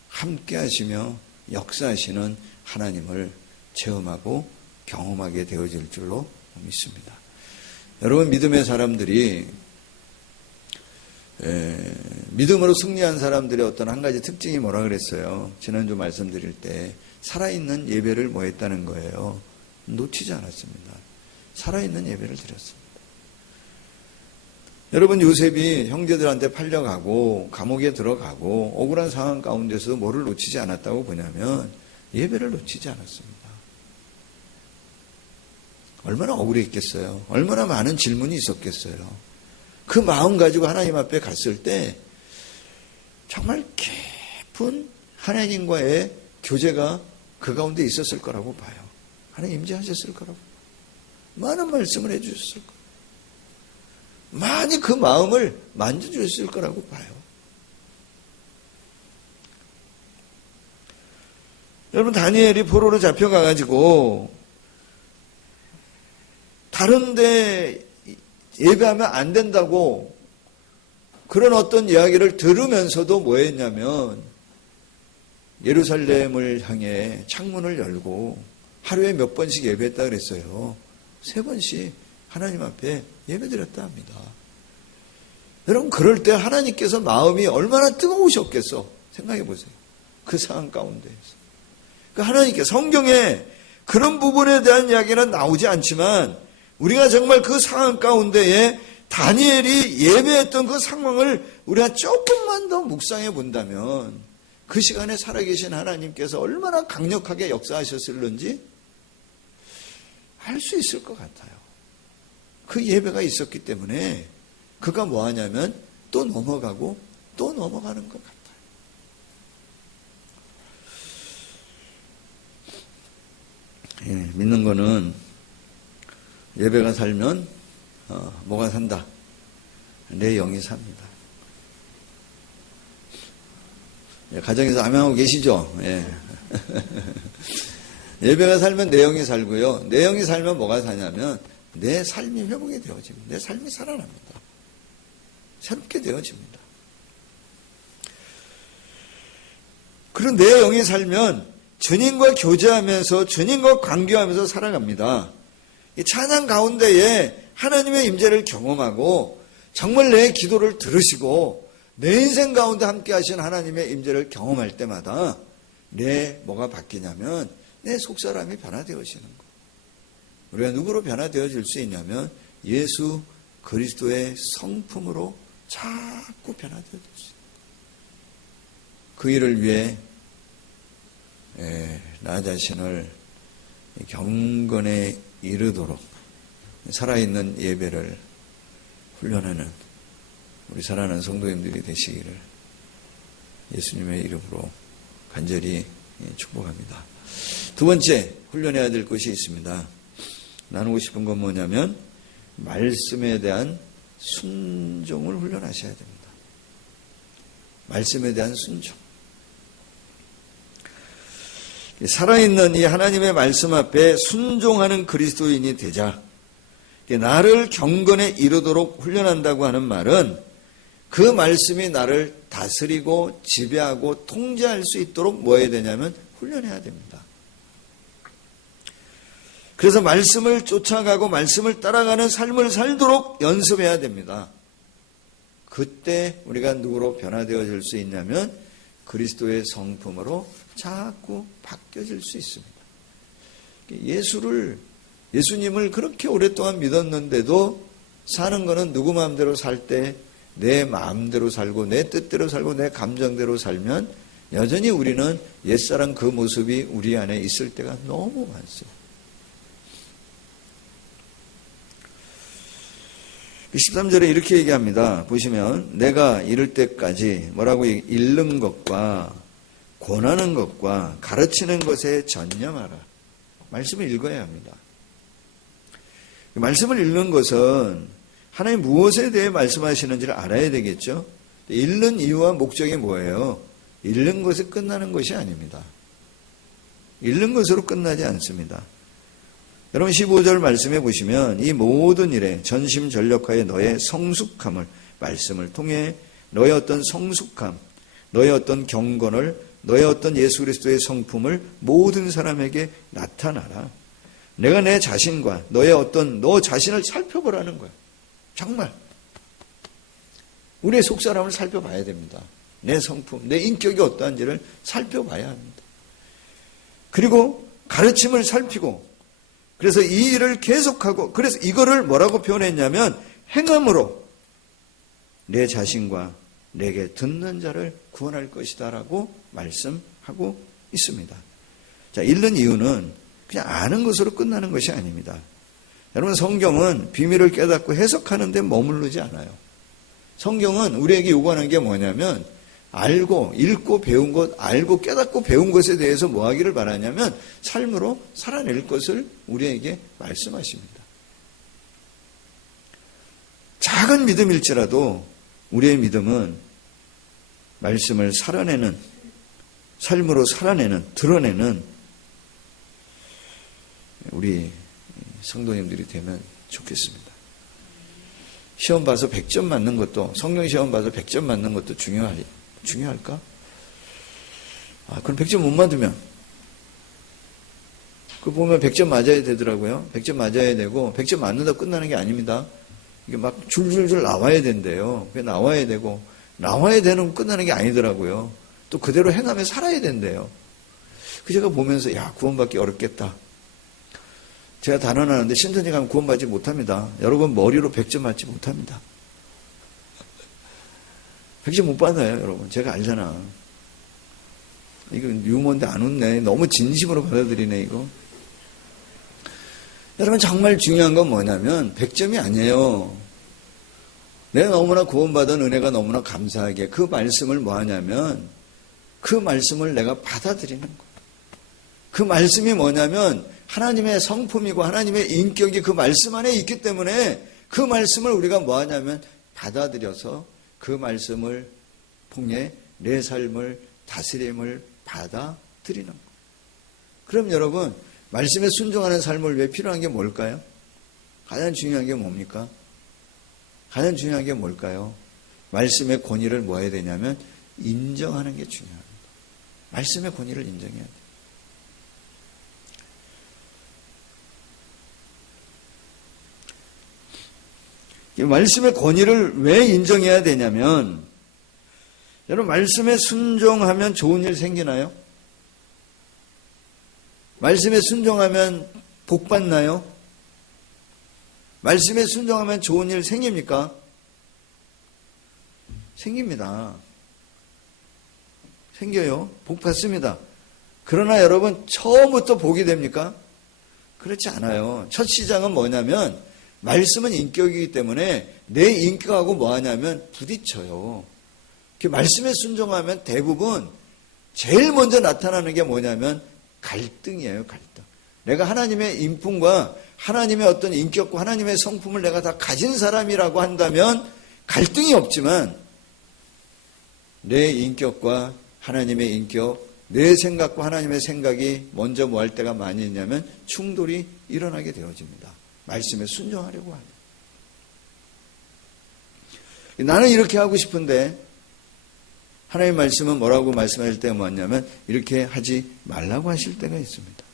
함께 하시며 역사하시는 하나님을 체험하고 경험하게 되어질 줄로 믿습니다. 여러분, 믿음의 사람들이 믿음으로 승리한 사람들의 어떤 한 가지 특징이 뭐라 그랬어요? 지난주 말씀드릴 때 살아있는 예배를 뭐 했다는 거예요? 놓치지 않았습니다. 살아있는 예배를 드렸습니다. 여러분, 요셉이 형제들한테 팔려가고 감옥에 들어가고 억울한 상황 가운데서 뭐를 놓치지 않았다고 보냐면 예배를 놓치지 않았습니다. 얼마나 억울했겠어요? 얼마나 많은 질문이 있었겠어요? 그 마음 가지고 하나님 앞에 갔을 때 정말 깊은 하나님과의 교제가 그 가운데 있었을 거라고 봐요. 하나님 임재하셨을 거라고. 많은 말씀을 해주셨을 거예요. 많이 그 마음을 만져주셨을 거라고 봐요. 여러분, 다니엘이 포로로 잡혀가가지고 다른데 예배하면 안 된다고 그런 어떤 이야기를 들으면서도 뭐 했냐면 예루살렘을 향해 창문을 열고 하루에 몇 번씩 예배했다 그랬어요. 3번씩 하나님 앞에 예배드렸다 합니다. 여러분, 그럴 때 하나님께서 마음이 얼마나 뜨거우셨겠어 생각해 보세요. 그 상황 가운데에서. 그러니까 하나님께 성경에 그런 부분에 대한 이야기는 나오지 않지만 우리가 정말 그 상황 가운데에 다니엘이 예배했던 그 상황을 우리가 조금만 더 묵상해 본다면 그 시간에 살아계신 하나님께서 얼마나 강력하게 역사하셨을는지 알 수 있을 것 같아요. 그 예배가 있었기 때문에 그가 뭐 하냐면 또 넘어가고 또 넘어가는 것 같아요. 믿는 거는 예배가 살면 뭐가 산다? 내 영이 삽니다. 가정에서 암양하고 계시죠? 예. 예배가 살면 내 영이 살고요. 내 영이 살면 뭐가 사냐면 내 삶이 회복이 되어집니다. 내 삶이 살아납니다. 새롭게 되어집니다. 그리고 내 영이 살면 주님과 교제하면서 주님과 관계하면서 살아갑니다. 이 찬양 가운데에 하나님의 임재를 경험하고 정말 내 기도를 들으시고 내 인생 가운데 함께 하신 하나님의 임재를 경험할 때마다 내 뭐가 바뀌냐면 내 속사람이 변화되어지는 거. 우리가 누구로 변화되어질 수 있냐면 예수 그리스도의 성품으로 자꾸 변화되어질 수 있어요. 그 일을 위해 나 자신을 경건에 이르도록 살아있는 예배를 훈련하는 우리 사랑하는 성도님들이 되시기를 예수님의 이름으로 간절히 축복합니다. 두 번째 훈련해야 될 것이 있습니다. 나누고 싶은 건 뭐냐면 말씀에 대한 순종을 훈련하셔야 됩니다. 말씀에 대한 순종. 살아있는 이 하나님의 말씀 앞에 순종하는 그리스도인이 되자 나를 경건에 이르도록 훈련한다고 하는 말은 그 말씀이 나를 다스리고 지배하고 통제할 수 있도록 뭐 해야 되냐면 훈련해야 됩니다. 그래서 말씀을 쫓아가고 말씀을 따라가는 삶을 살도록 연습해야 됩니다. 그때 우리가 누구로 변화되어질 수 있냐면 그리스도의 성품으로 자꾸 바뀌어질 수 있습니다. 예수님을 그렇게 오랫동안 믿었는데도 사는 거는 누구 마음대로 살 때 내 마음대로 살고 내 뜻대로 살고 내 감정대로 살면 여전히 우리는 옛사람 그 모습이 우리 안에 있을 때가 너무 많습니다. 13절에 이렇게 얘기합니다. 보시면 내가 이를 때까지 뭐라고 읽는 것과 권하는 것과 가르치는 것에 전념하라. 말씀을 읽어야 합니다. 말씀을 읽는 것은 하나님 무엇에 대해 말씀하시는지를 알아야 되겠죠. 읽는 이유와 목적이 뭐예요? 읽는 것에 끝나는 것이 아닙니다. 읽는 것으로 끝나지 않습니다. 여러분 15절 말씀해 보시면 이 모든 일에 전심전력하여 너의 성숙함을 말씀을 통해 너의 어떤 성숙함, 너의 어떤 경건을, 너의 어떤 예수 그리스도의 성품을 모든 사람에게 나타나라. 내가 내 자신과 너의 어떤 너 자신을 살펴보라는 거야. 정말 우리의 속사람을 살펴봐야 됩니다. 내 성품, 내 인격이 어떠한지를 살펴봐야 합니다. 그리고 가르침을 살피고, 그래서 이 일을 계속하고, 그래서 이거를 뭐라고 표현했냐면 행함으로 내 자신과 내게 듣는 자를 구원할 것이다라고 말씀하고 있습니다. 자, 읽는 이유는 그냥 아는 것으로 끝나는 것이 아닙니다. 여러분, 성경은 비밀을 깨닫고 해석하는 데 머무르지 않아요. 성경은 우리에게 요구하는 게 뭐냐면 알고 읽고 배운 것, 알고 깨닫고 배운 것에 대해서 뭐 하기를 바라냐면 삶으로 살아낼 것을 우리에게 말씀하십니다. 작은 믿음일지라도 우리의 믿음은 말씀을 살아내는, 삶으로 살아내는, 드러내는 우리 성도님들이 되면 좋겠습니다. 시험 봐서 100점 맞는 것도, 성경 시험 봐서 100점 맞는 것도 중요할까? 그럼 100점 못 맞으면, 보면 100점 맞아야 되더라고요. 100점 맞아야 되고, 100점 맞는다고 끝나는 게 아닙니다. 이게 막 줄줄줄 나와야 된대요. 나와야 되고, 나와야 되는 끝나는 게 아니더라고요. 또 그대로 행하며 살아야 된대요. 제가 보면서, 야, 구원받기 어렵겠다. 제가 단언하는데 신천지 가면 구원받지 못합니다. 여러분 머리로 100점 맞지 못합니다. 100점 못 받아요, 여러분. 제가 알잖아. 이거 유머인데 안 웃네. 너무 진심으로 받아들이네, 이거. 여러분, 정말 중요한 건 뭐냐면 100점이 아니에요. 내가 너무나 구원받은 은혜가 너무나 감사하게 그 말씀을 뭐 하냐면 그 말씀을 내가 받아들이는 거예요. 그 말씀이 뭐냐면 하나님의 성품이고 하나님의 인격이 그 말씀 안에 있기 때문에 그 말씀을 우리가 뭐 하냐면 받아들여서 그 말씀을 통해 내 삶을 다스림을 받아들이는 거예요. 그럼 여러분, 말씀에 순종하는 삶을 위해 필요한 게 뭘까요? 가장 중요한 게 뭡니까? 가장 중요한 게 뭘까요? 말씀의 권위를 뭐 해야 되냐면 인정하는 게 중요합니다. 말씀의 권위를 인정해야 돼요. 이 말씀의 권위를 왜 인정해야 되냐면, 여러분, 말씀에 순종하면 좋은 일 생기나요? 말씀에 순종하면 복 받나요? 말씀에 순종하면 좋은 일 생깁니까? 생깁니다. 생겨요. 복 받습니다. 그러나 여러분, 처음부터 복이 됩니까? 그렇지 않아요. 첫 시작은 뭐냐면 말씀은 인격이기 때문에 내 인격하고 뭐 하냐면 부딪혀요. 말씀에 순종하면 대부분 제일 먼저 나타나는 게 뭐냐면 갈등이에요, 갈등. 내가 하나님의 인품과 하나님의 어떤 인격과 하나님의 성품을 내가 다 가진 사람이라고 한다면 갈등이 없지만 내 인격과 하나님의 인격, 내 생각과 하나님의 생각이 먼저 뭐 할 때가 많이 있냐면 충돌이 일어나게 되어집니다. 말씀에 순종하려고 하는. 나는 이렇게 하고 싶은데 하나님의 말씀은 뭐라고 말씀하실 때가 뭐냐면 이렇게 하지 말라고 하실 때가 있습니다.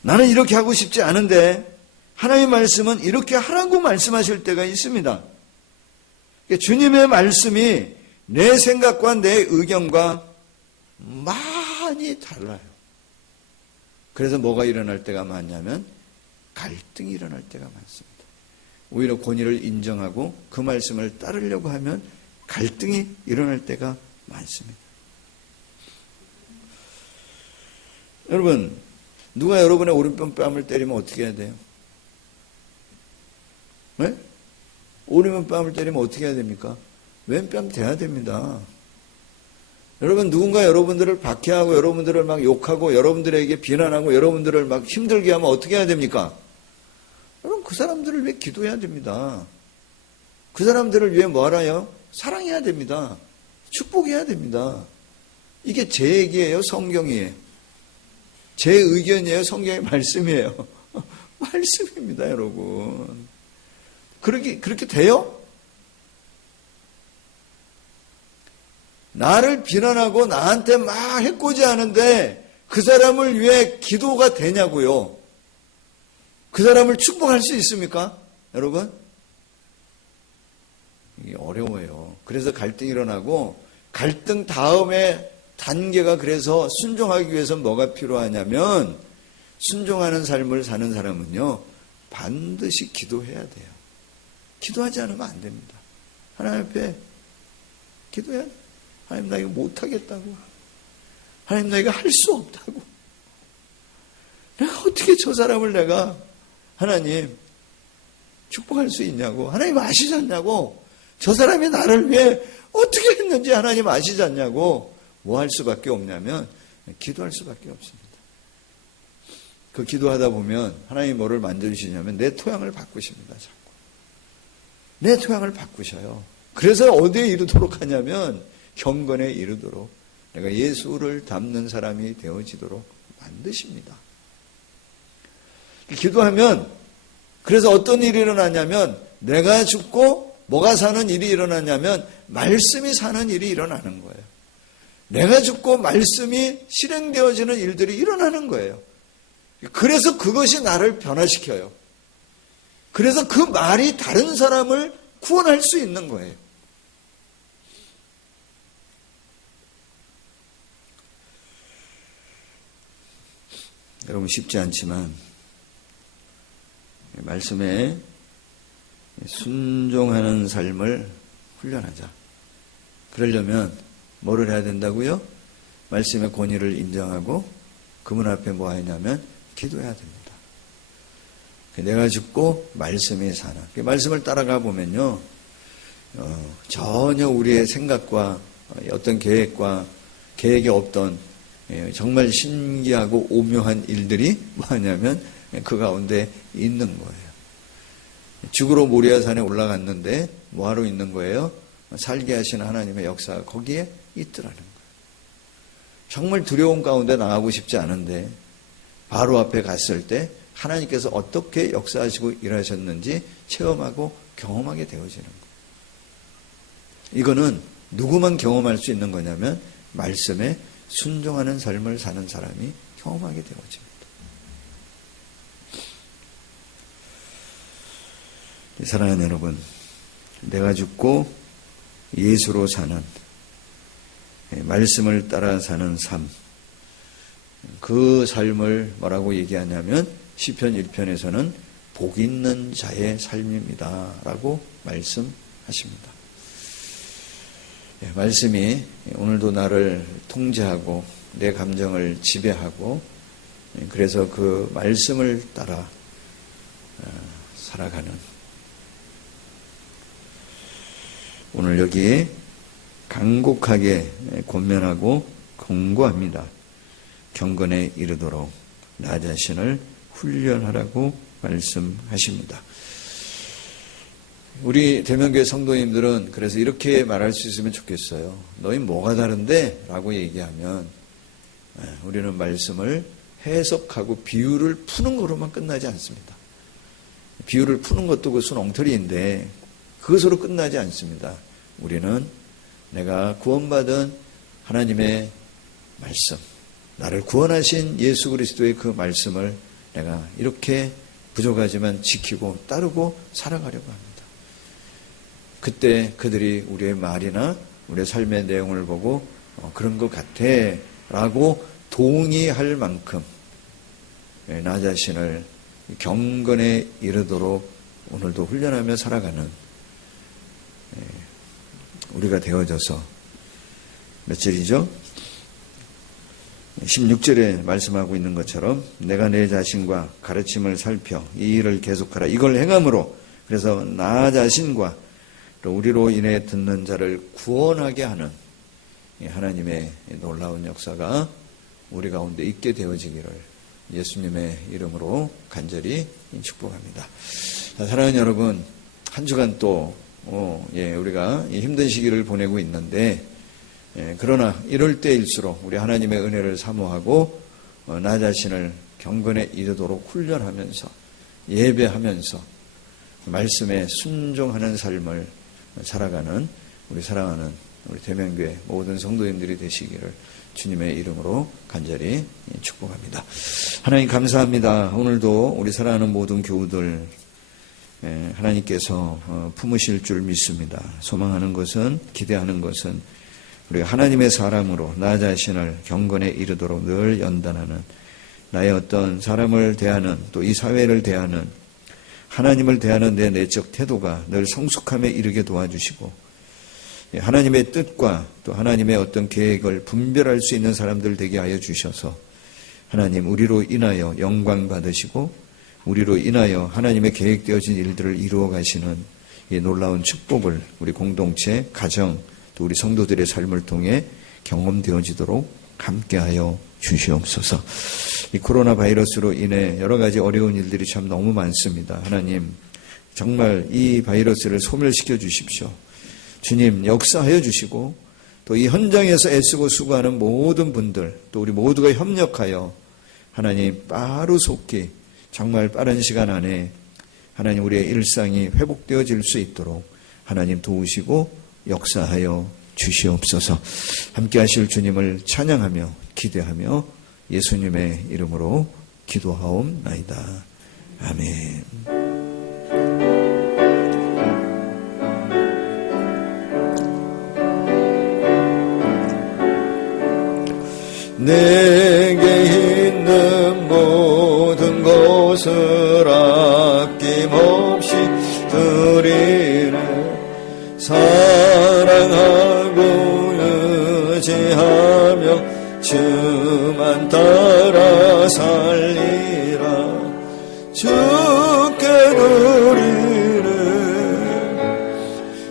나는 이렇게 하고 싶지 않은데 하나님의 말씀은 이렇게 하라고 말씀하실 때가 있습니다. 주님의 말씀이 내 생각과 내 의견과 많이 달라요. 그래서 뭐가 일어날 때가 많냐면 갈등이 일어날 때가 많습니다. 오히려 권위를 인정하고 그 말씀을 따르려고 하면 갈등이 일어날 때가 많습니다. 여러분, 누가 여러분의 오른편 뺨을 때리면 어떻게 해야 돼요? 네? 오른편 뺨을 때리면 어떻게 해야 됩니까? 왼뺨 대야 됩니다. 여러분, 누군가 여러분들을 박해하고 여러분들을 막 욕하고 여러분들에게 비난하고 여러분들을 막 힘들게 하면 어떻게 해야 됩니까? 여러분, 그 사람들을 위해 기도해야 됩니다. 그 사람들을 위해 뭐 하라요? 사랑해야 됩니다. 축복해야 됩니다. 이게 제 얘기예요, 성경이에요? 제 의견이에요, 성경의 말씀이에요? 말씀입니다, 여러분. 그렇게 돼요? 나를 비난하고 나한테 막 해코지하는데 그 사람을 위해 기도가 되냐고요. 그 사람을 축복할 수 있습니까? 여러분? 이게 어려워요. 그래서 갈등이 일어나고 갈등 다음에 단계가 그래서 순종하기 위해서 뭐가 필요하냐면 순종하는 삶을 사는 사람은요. 반드시 기도해야 돼요. 기도하지 않으면 안 됩니다. 하나님 앞에 기도해야 돼요. 하나님 나 이거 못하겠다고. 하나님 나 이거 할 수 없다고. 내가 어떻게 저 사람을 내가 하나님 축복할 수 있냐고. 하나님 아시지 않냐고. 저 사람이 나를 위해 어떻게 했는지 하나님 아시지 않냐고. 뭐 할 수밖에 없냐면 기도할 수밖에 없습니다. 그 기도하다 보면 하나님이 뭐를 만들어주시냐면 내 토양을 바꾸십니다. 자꾸. 내 토양을 바꾸셔요. 그래서 어디에 이르도록 하냐면 경건에 이르도록 내가 예수를 닮는 사람이 되어지도록 만드십니다. 기도하면 그래서 어떤 일이 일어나냐면 내가 죽고 뭐가 사는 일이 일어나냐면 말씀이 사는 일이 일어나는 거예요. 내가 죽고 말씀이 실행되어지는 일들이 일어나는 거예요. 그래서 그것이 나를 변화시켜요. 그래서 그 말이 다른 사람을 구원할 수 있는 거예요. 여러분 쉽지 않지만 말씀에 순종하는 삶을 훈련하자. 그러려면 뭐를 해야 된다고요? 말씀의 권위를 인정하고 그분 앞에 뭐 하냐면 기도해야 됩니다. 내가 죽고 말씀이 사는. 말씀을 따라가 보면요. 전혀 우리의 생각과 어떤 계획과 계획에 없던 정말 신기하고 오묘한 일들이 뭐냐면 그 가운데 있는 거예요. 죽으러 모리아산에 올라갔는데 뭐하러 있는 거예요? 살게 하시는 하나님의 역사가 거기에 있더라는 거예요. 정말 두려움 가운데 나가고 싶지 않은데 바로 앞에 갔을 때 하나님께서 어떻게 역사하시고 일하셨는지 체험하고 경험하게 되어지는 거예요. 이거는 누구만 경험할 수 있는 거냐면 말씀에 순종하는 삶을 사는 사람이 경험하게 되어집니다. 사랑하는 여러분, 내가 죽고 예수로 사는 말씀을 따라 사는 삶, 그 삶을 뭐라고 얘기하냐면 시편 1편에서는 복 있는 자의 삶입니다 라고 말씀하십니다. 말씀이 오늘도 나를 통제하고 내 감정을 지배하고 그래서 그 말씀을 따라 살아가는 오늘 여기 간곡하게 권면하고 권고합니다. 경건에 이르도록 나 자신을 훈련하라고 말씀하십니다. 우리 대명교회 성도님들은 그래서 이렇게 말할 수 있으면 좋겠어요. 너희 뭐가 다른데? 라고 얘기하면 우리는 말씀을 해석하고 비유를 푸는 거로만 끝나지 않습니다. 비유를 푸는 것도 그것은 엉터리인데 그것으로 끝나지 않습니다. 우리는 내가 구원받은 하나님의 말씀, 나를 구원하신 예수 그리스도의 그 말씀을 내가 이렇게 부족하지만 지키고 따르고 살아가려고 합니다. 그때 그들이 우리의 말이나 우리의 삶의 내용을 보고 그런 것 같아 라고 동의할 만큼 나 자신을 경건에 이르도록 오늘도 훈련하며 살아가는 우리가 되어져서 며칠이죠? 16절에 말씀하고 있는 것처럼 내가 내 자신과 가르침을 살펴 이 일을 계속하라. 이걸 행함으로 그래서 나 자신과 또 우리로 인해 듣는 자를 구원하게 하는 하나님의 놀라운 역사가 우리 가운데 있게 되어지기를 예수님의 이름으로 간절히 축복합니다. 사랑하는 여러분, 한 주간 또 우리가 힘든 시기를 보내고 있는데 그러나 이럴 때일수록 우리 하나님의 은혜를 사모하고 나 자신을 경건에 이르도록 훈련하면서 예배하면서 말씀에 순종하는 삶을 살아가는 우리 사랑하는 우리 대면교회 모든 성도님들이 되시기를 주님의 이름으로 간절히 축복합니다. 하나님 감사합니다. 오늘도 우리 사랑하는 모든 교우들 하나님께서 품으실 줄 믿습니다. 소망하는 것은, 기대하는 것은 우리가 하나님의 사람으로 나 자신을 경건에 이르도록 늘 연단하는, 나의 어떤 사람을 대하는, 또 이 사회를 대하는, 하나님을 대하는 내 내적 태도가 늘 성숙함에 이르게 도와주시고, 하나님의 뜻과 또 하나님의 어떤 계획을 분별할 수 있는 사람들 되게 하여 주셔서 하나님, 우리로 인하여 영광 받으시고 우리로 인하여 하나님의 계획되어진 일들을 이루어 가시는 이 놀라운 축복을 우리 공동체, 가정, 또 우리 성도들의 삶을 통해 경험되어지도록 함께하여 주시옵소서. 이 코로나 바이러스로 인해 여러 가지 어려운 일들이 참 너무 많습니다. 하나님, 정말 이 바이러스를 소멸시켜 주십시오. 주님, 역사하여 주시고 또 이 현장에서 애쓰고 수고하는 모든 분들, 또 우리 모두가 협력하여 하나님 빠르속히 정말 빠른 시간 안에 하나님 우리의 일상이 회복되어질 수 있도록 하나님 도우시고 역사하여 주시옵소서. 함께 하실 주님을 찬양하며 기대하며 예수님의 이름으로 기도하옵나이다. 아멘. 내게 있는 모든 것을 아낌없이 드리네. 사랑하고 의지하며 주만 따라 살리라. 주께 드리네,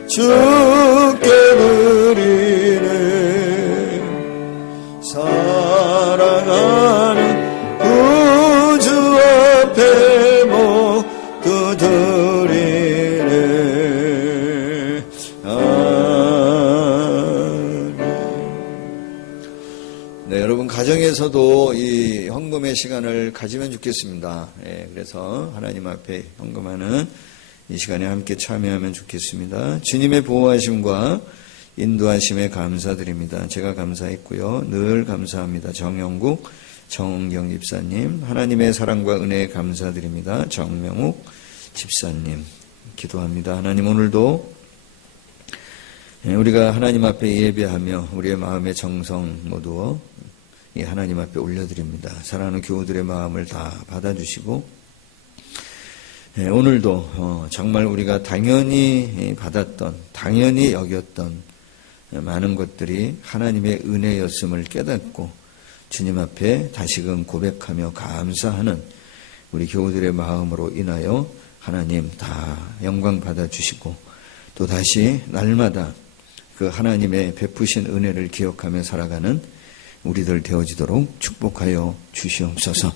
주께 드리네. 사랑하는 구주 앞에 모두 드리네. 아멘. 네, 여러분 가정에서도 이 헌금의 시간을 가지면 좋겠습니다. 그래서 하나님 앞에 헌금하는 이 시간에 함께 참여하면 좋겠습니다. 주님의 보호하심과 인도하심에 감사드립니다. 제가 감사했고요. 늘 감사합니다. 정영국, 정은경 집사님, 하나님의 사랑과 은혜에 감사드립니다. 정명욱 집사님, 기도합니다. 하나님, 오늘도 우리가 하나님 앞에 예배하며 우리의 마음의 정성 모두 하나님 앞에 올려드립니다. 사랑하는 교우들의 마음을 다 받아주시고, 오늘도 정말 우리가 당연히 받았던, 당연히 여겼던 많은 것들이 하나님의 은혜였음을 깨닫고 주님 앞에 다시금 고백하며 감사하는 우리 교우들의 마음으로 인하여 하나님 다 영광 받아주시고, 또 다시 날마다 그 하나님의 베푸신 은혜를 기억하며 살아가는 우리들 되어지도록 축복하여 주시옵소서.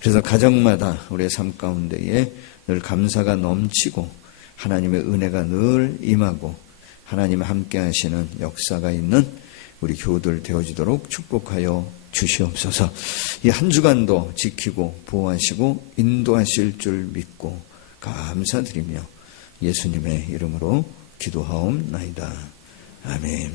그래서 가정마다 우리의 삶 가운데에 늘 감사가 넘치고 하나님의 은혜가 늘 임하고 하나님 함께 하시는 역사가 있는 우리 교우들 되어지도록 축복하여 주시옵소서. 이 한 주간도 지키고 보호하시고 인도하실 줄 믿고 감사드리며 예수님의 이름으로 기도하옵나이다. 아멘.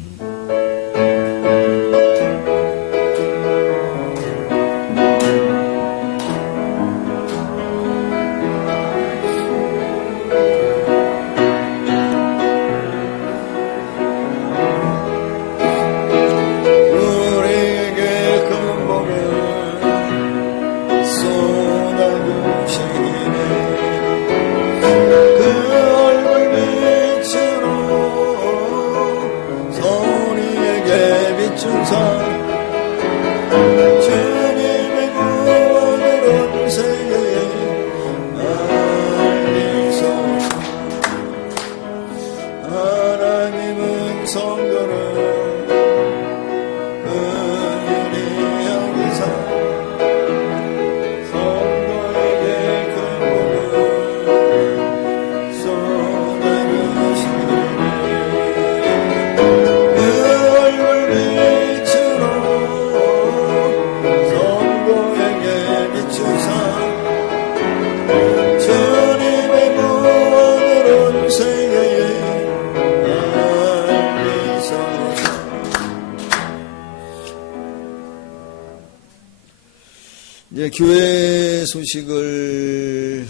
이제 교회 소식을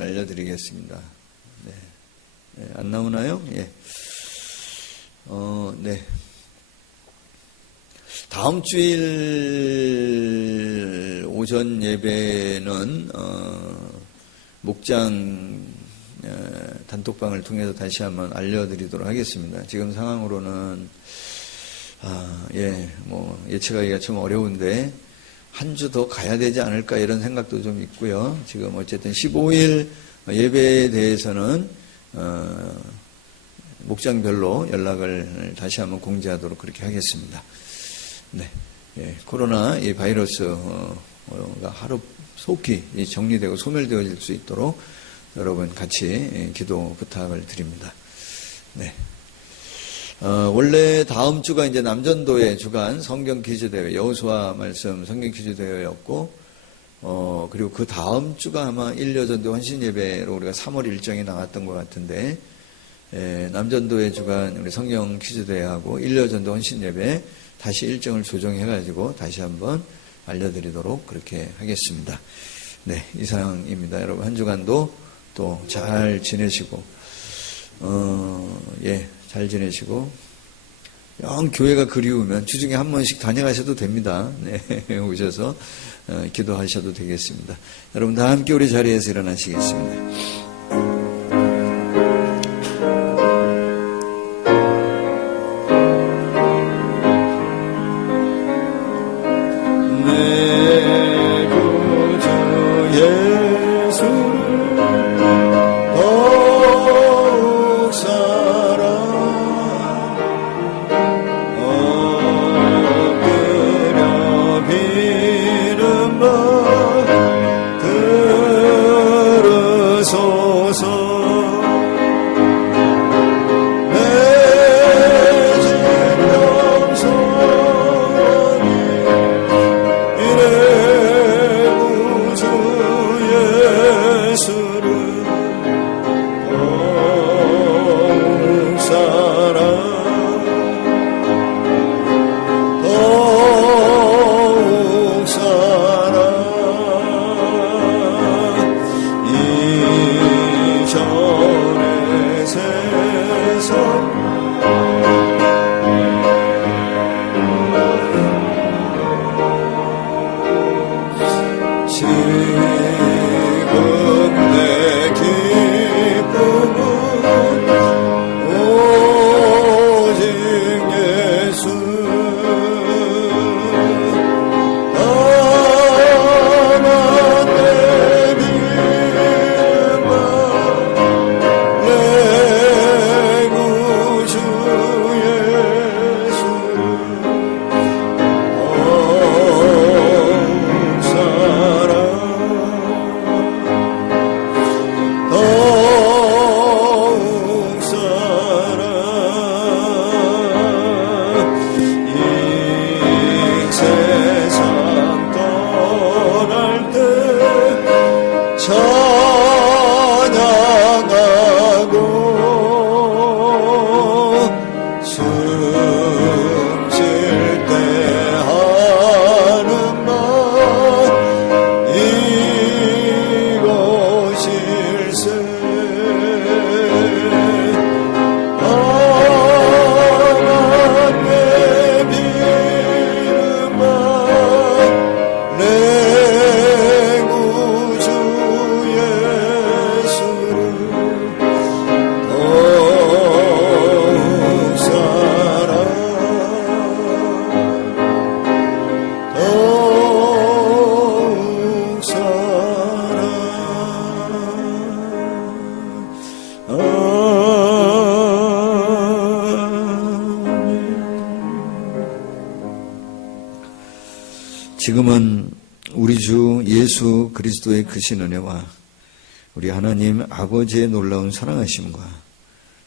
알려드리겠습니다. 네. 네, 안 나오나요? 예. 네. 다음 주일 오전 예배는 목장 단톡방을 통해서 다시 한번 알려드리도록 하겠습니다. 지금 상황으로는 예측하기가 좀 어려운데 한 주 더 가야 되지 않을까 이런 생각도 좀 있고요. 지금 어쨌든 15일 예배에 대해서는 목장별로 연락을 다시 한번 공지하도록 그렇게 하겠습니다. 네, 코로나 이 바이러스가 하루 속히 정리되고 소멸되어질 수 있도록 여러분 같이 기도 부탁을 드립니다. 네. 원래 다음 주가 이제 남전도의 주간 성경 퀴즈 대회, 여호수아 말씀 성경 퀴즈 대회였고, 그리고 그 다음 주가 아마 1여전도 헌신 예배로 우리가 3월 일정이 나왔던 것 같은데, 남전도의 주간 우리 성경 퀴즈 대회하고 1여전도 헌신 예배 다시 일정을 조정해가지고 다시 한번 알려드리도록 그렇게 하겠습니다. 네, 이상입니다. 여러분 한 주간도 또 잘 지내시고, 잘 지내시고, 영 교회가 그리우면 주중에 한 번씩 다녀가셔도 됩니다. 네, 오셔서 기도하셔도 되겠습니다. 여러분 다 함께 우리 자리에서 일어나시겠습니다. 지금은 우리 주 예수 그리스도의 크신 은혜와 우리 하나님 아버지의 놀라운 사랑하심과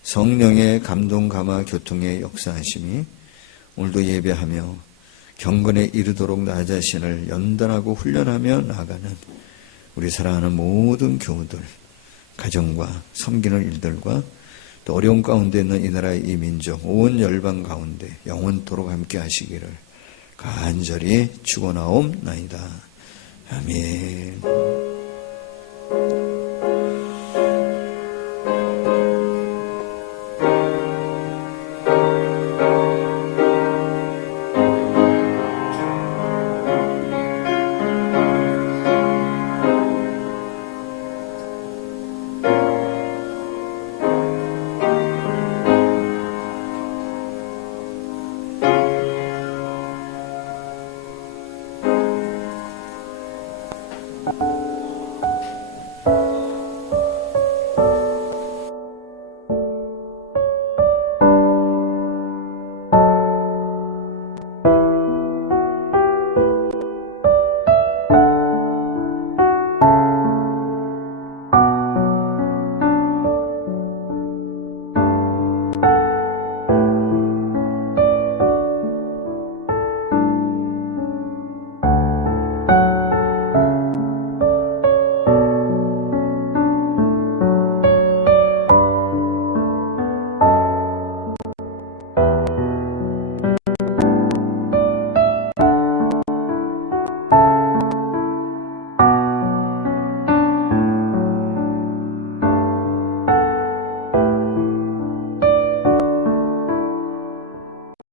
성령의 감동 감화 교통의 역사하심이 오늘도 예배하며 경건에 이르도록 나 자신을 연단하고 훈련하며 나아가는 우리 사랑하는 모든 교우들, 가정과 섬기는 일들과 또 어려운 가운데 있는 이 나라의 이 민족, 온 열방 가운데 영원토록 함께 하시기를 간절히 축원하옵나이다. 아멘.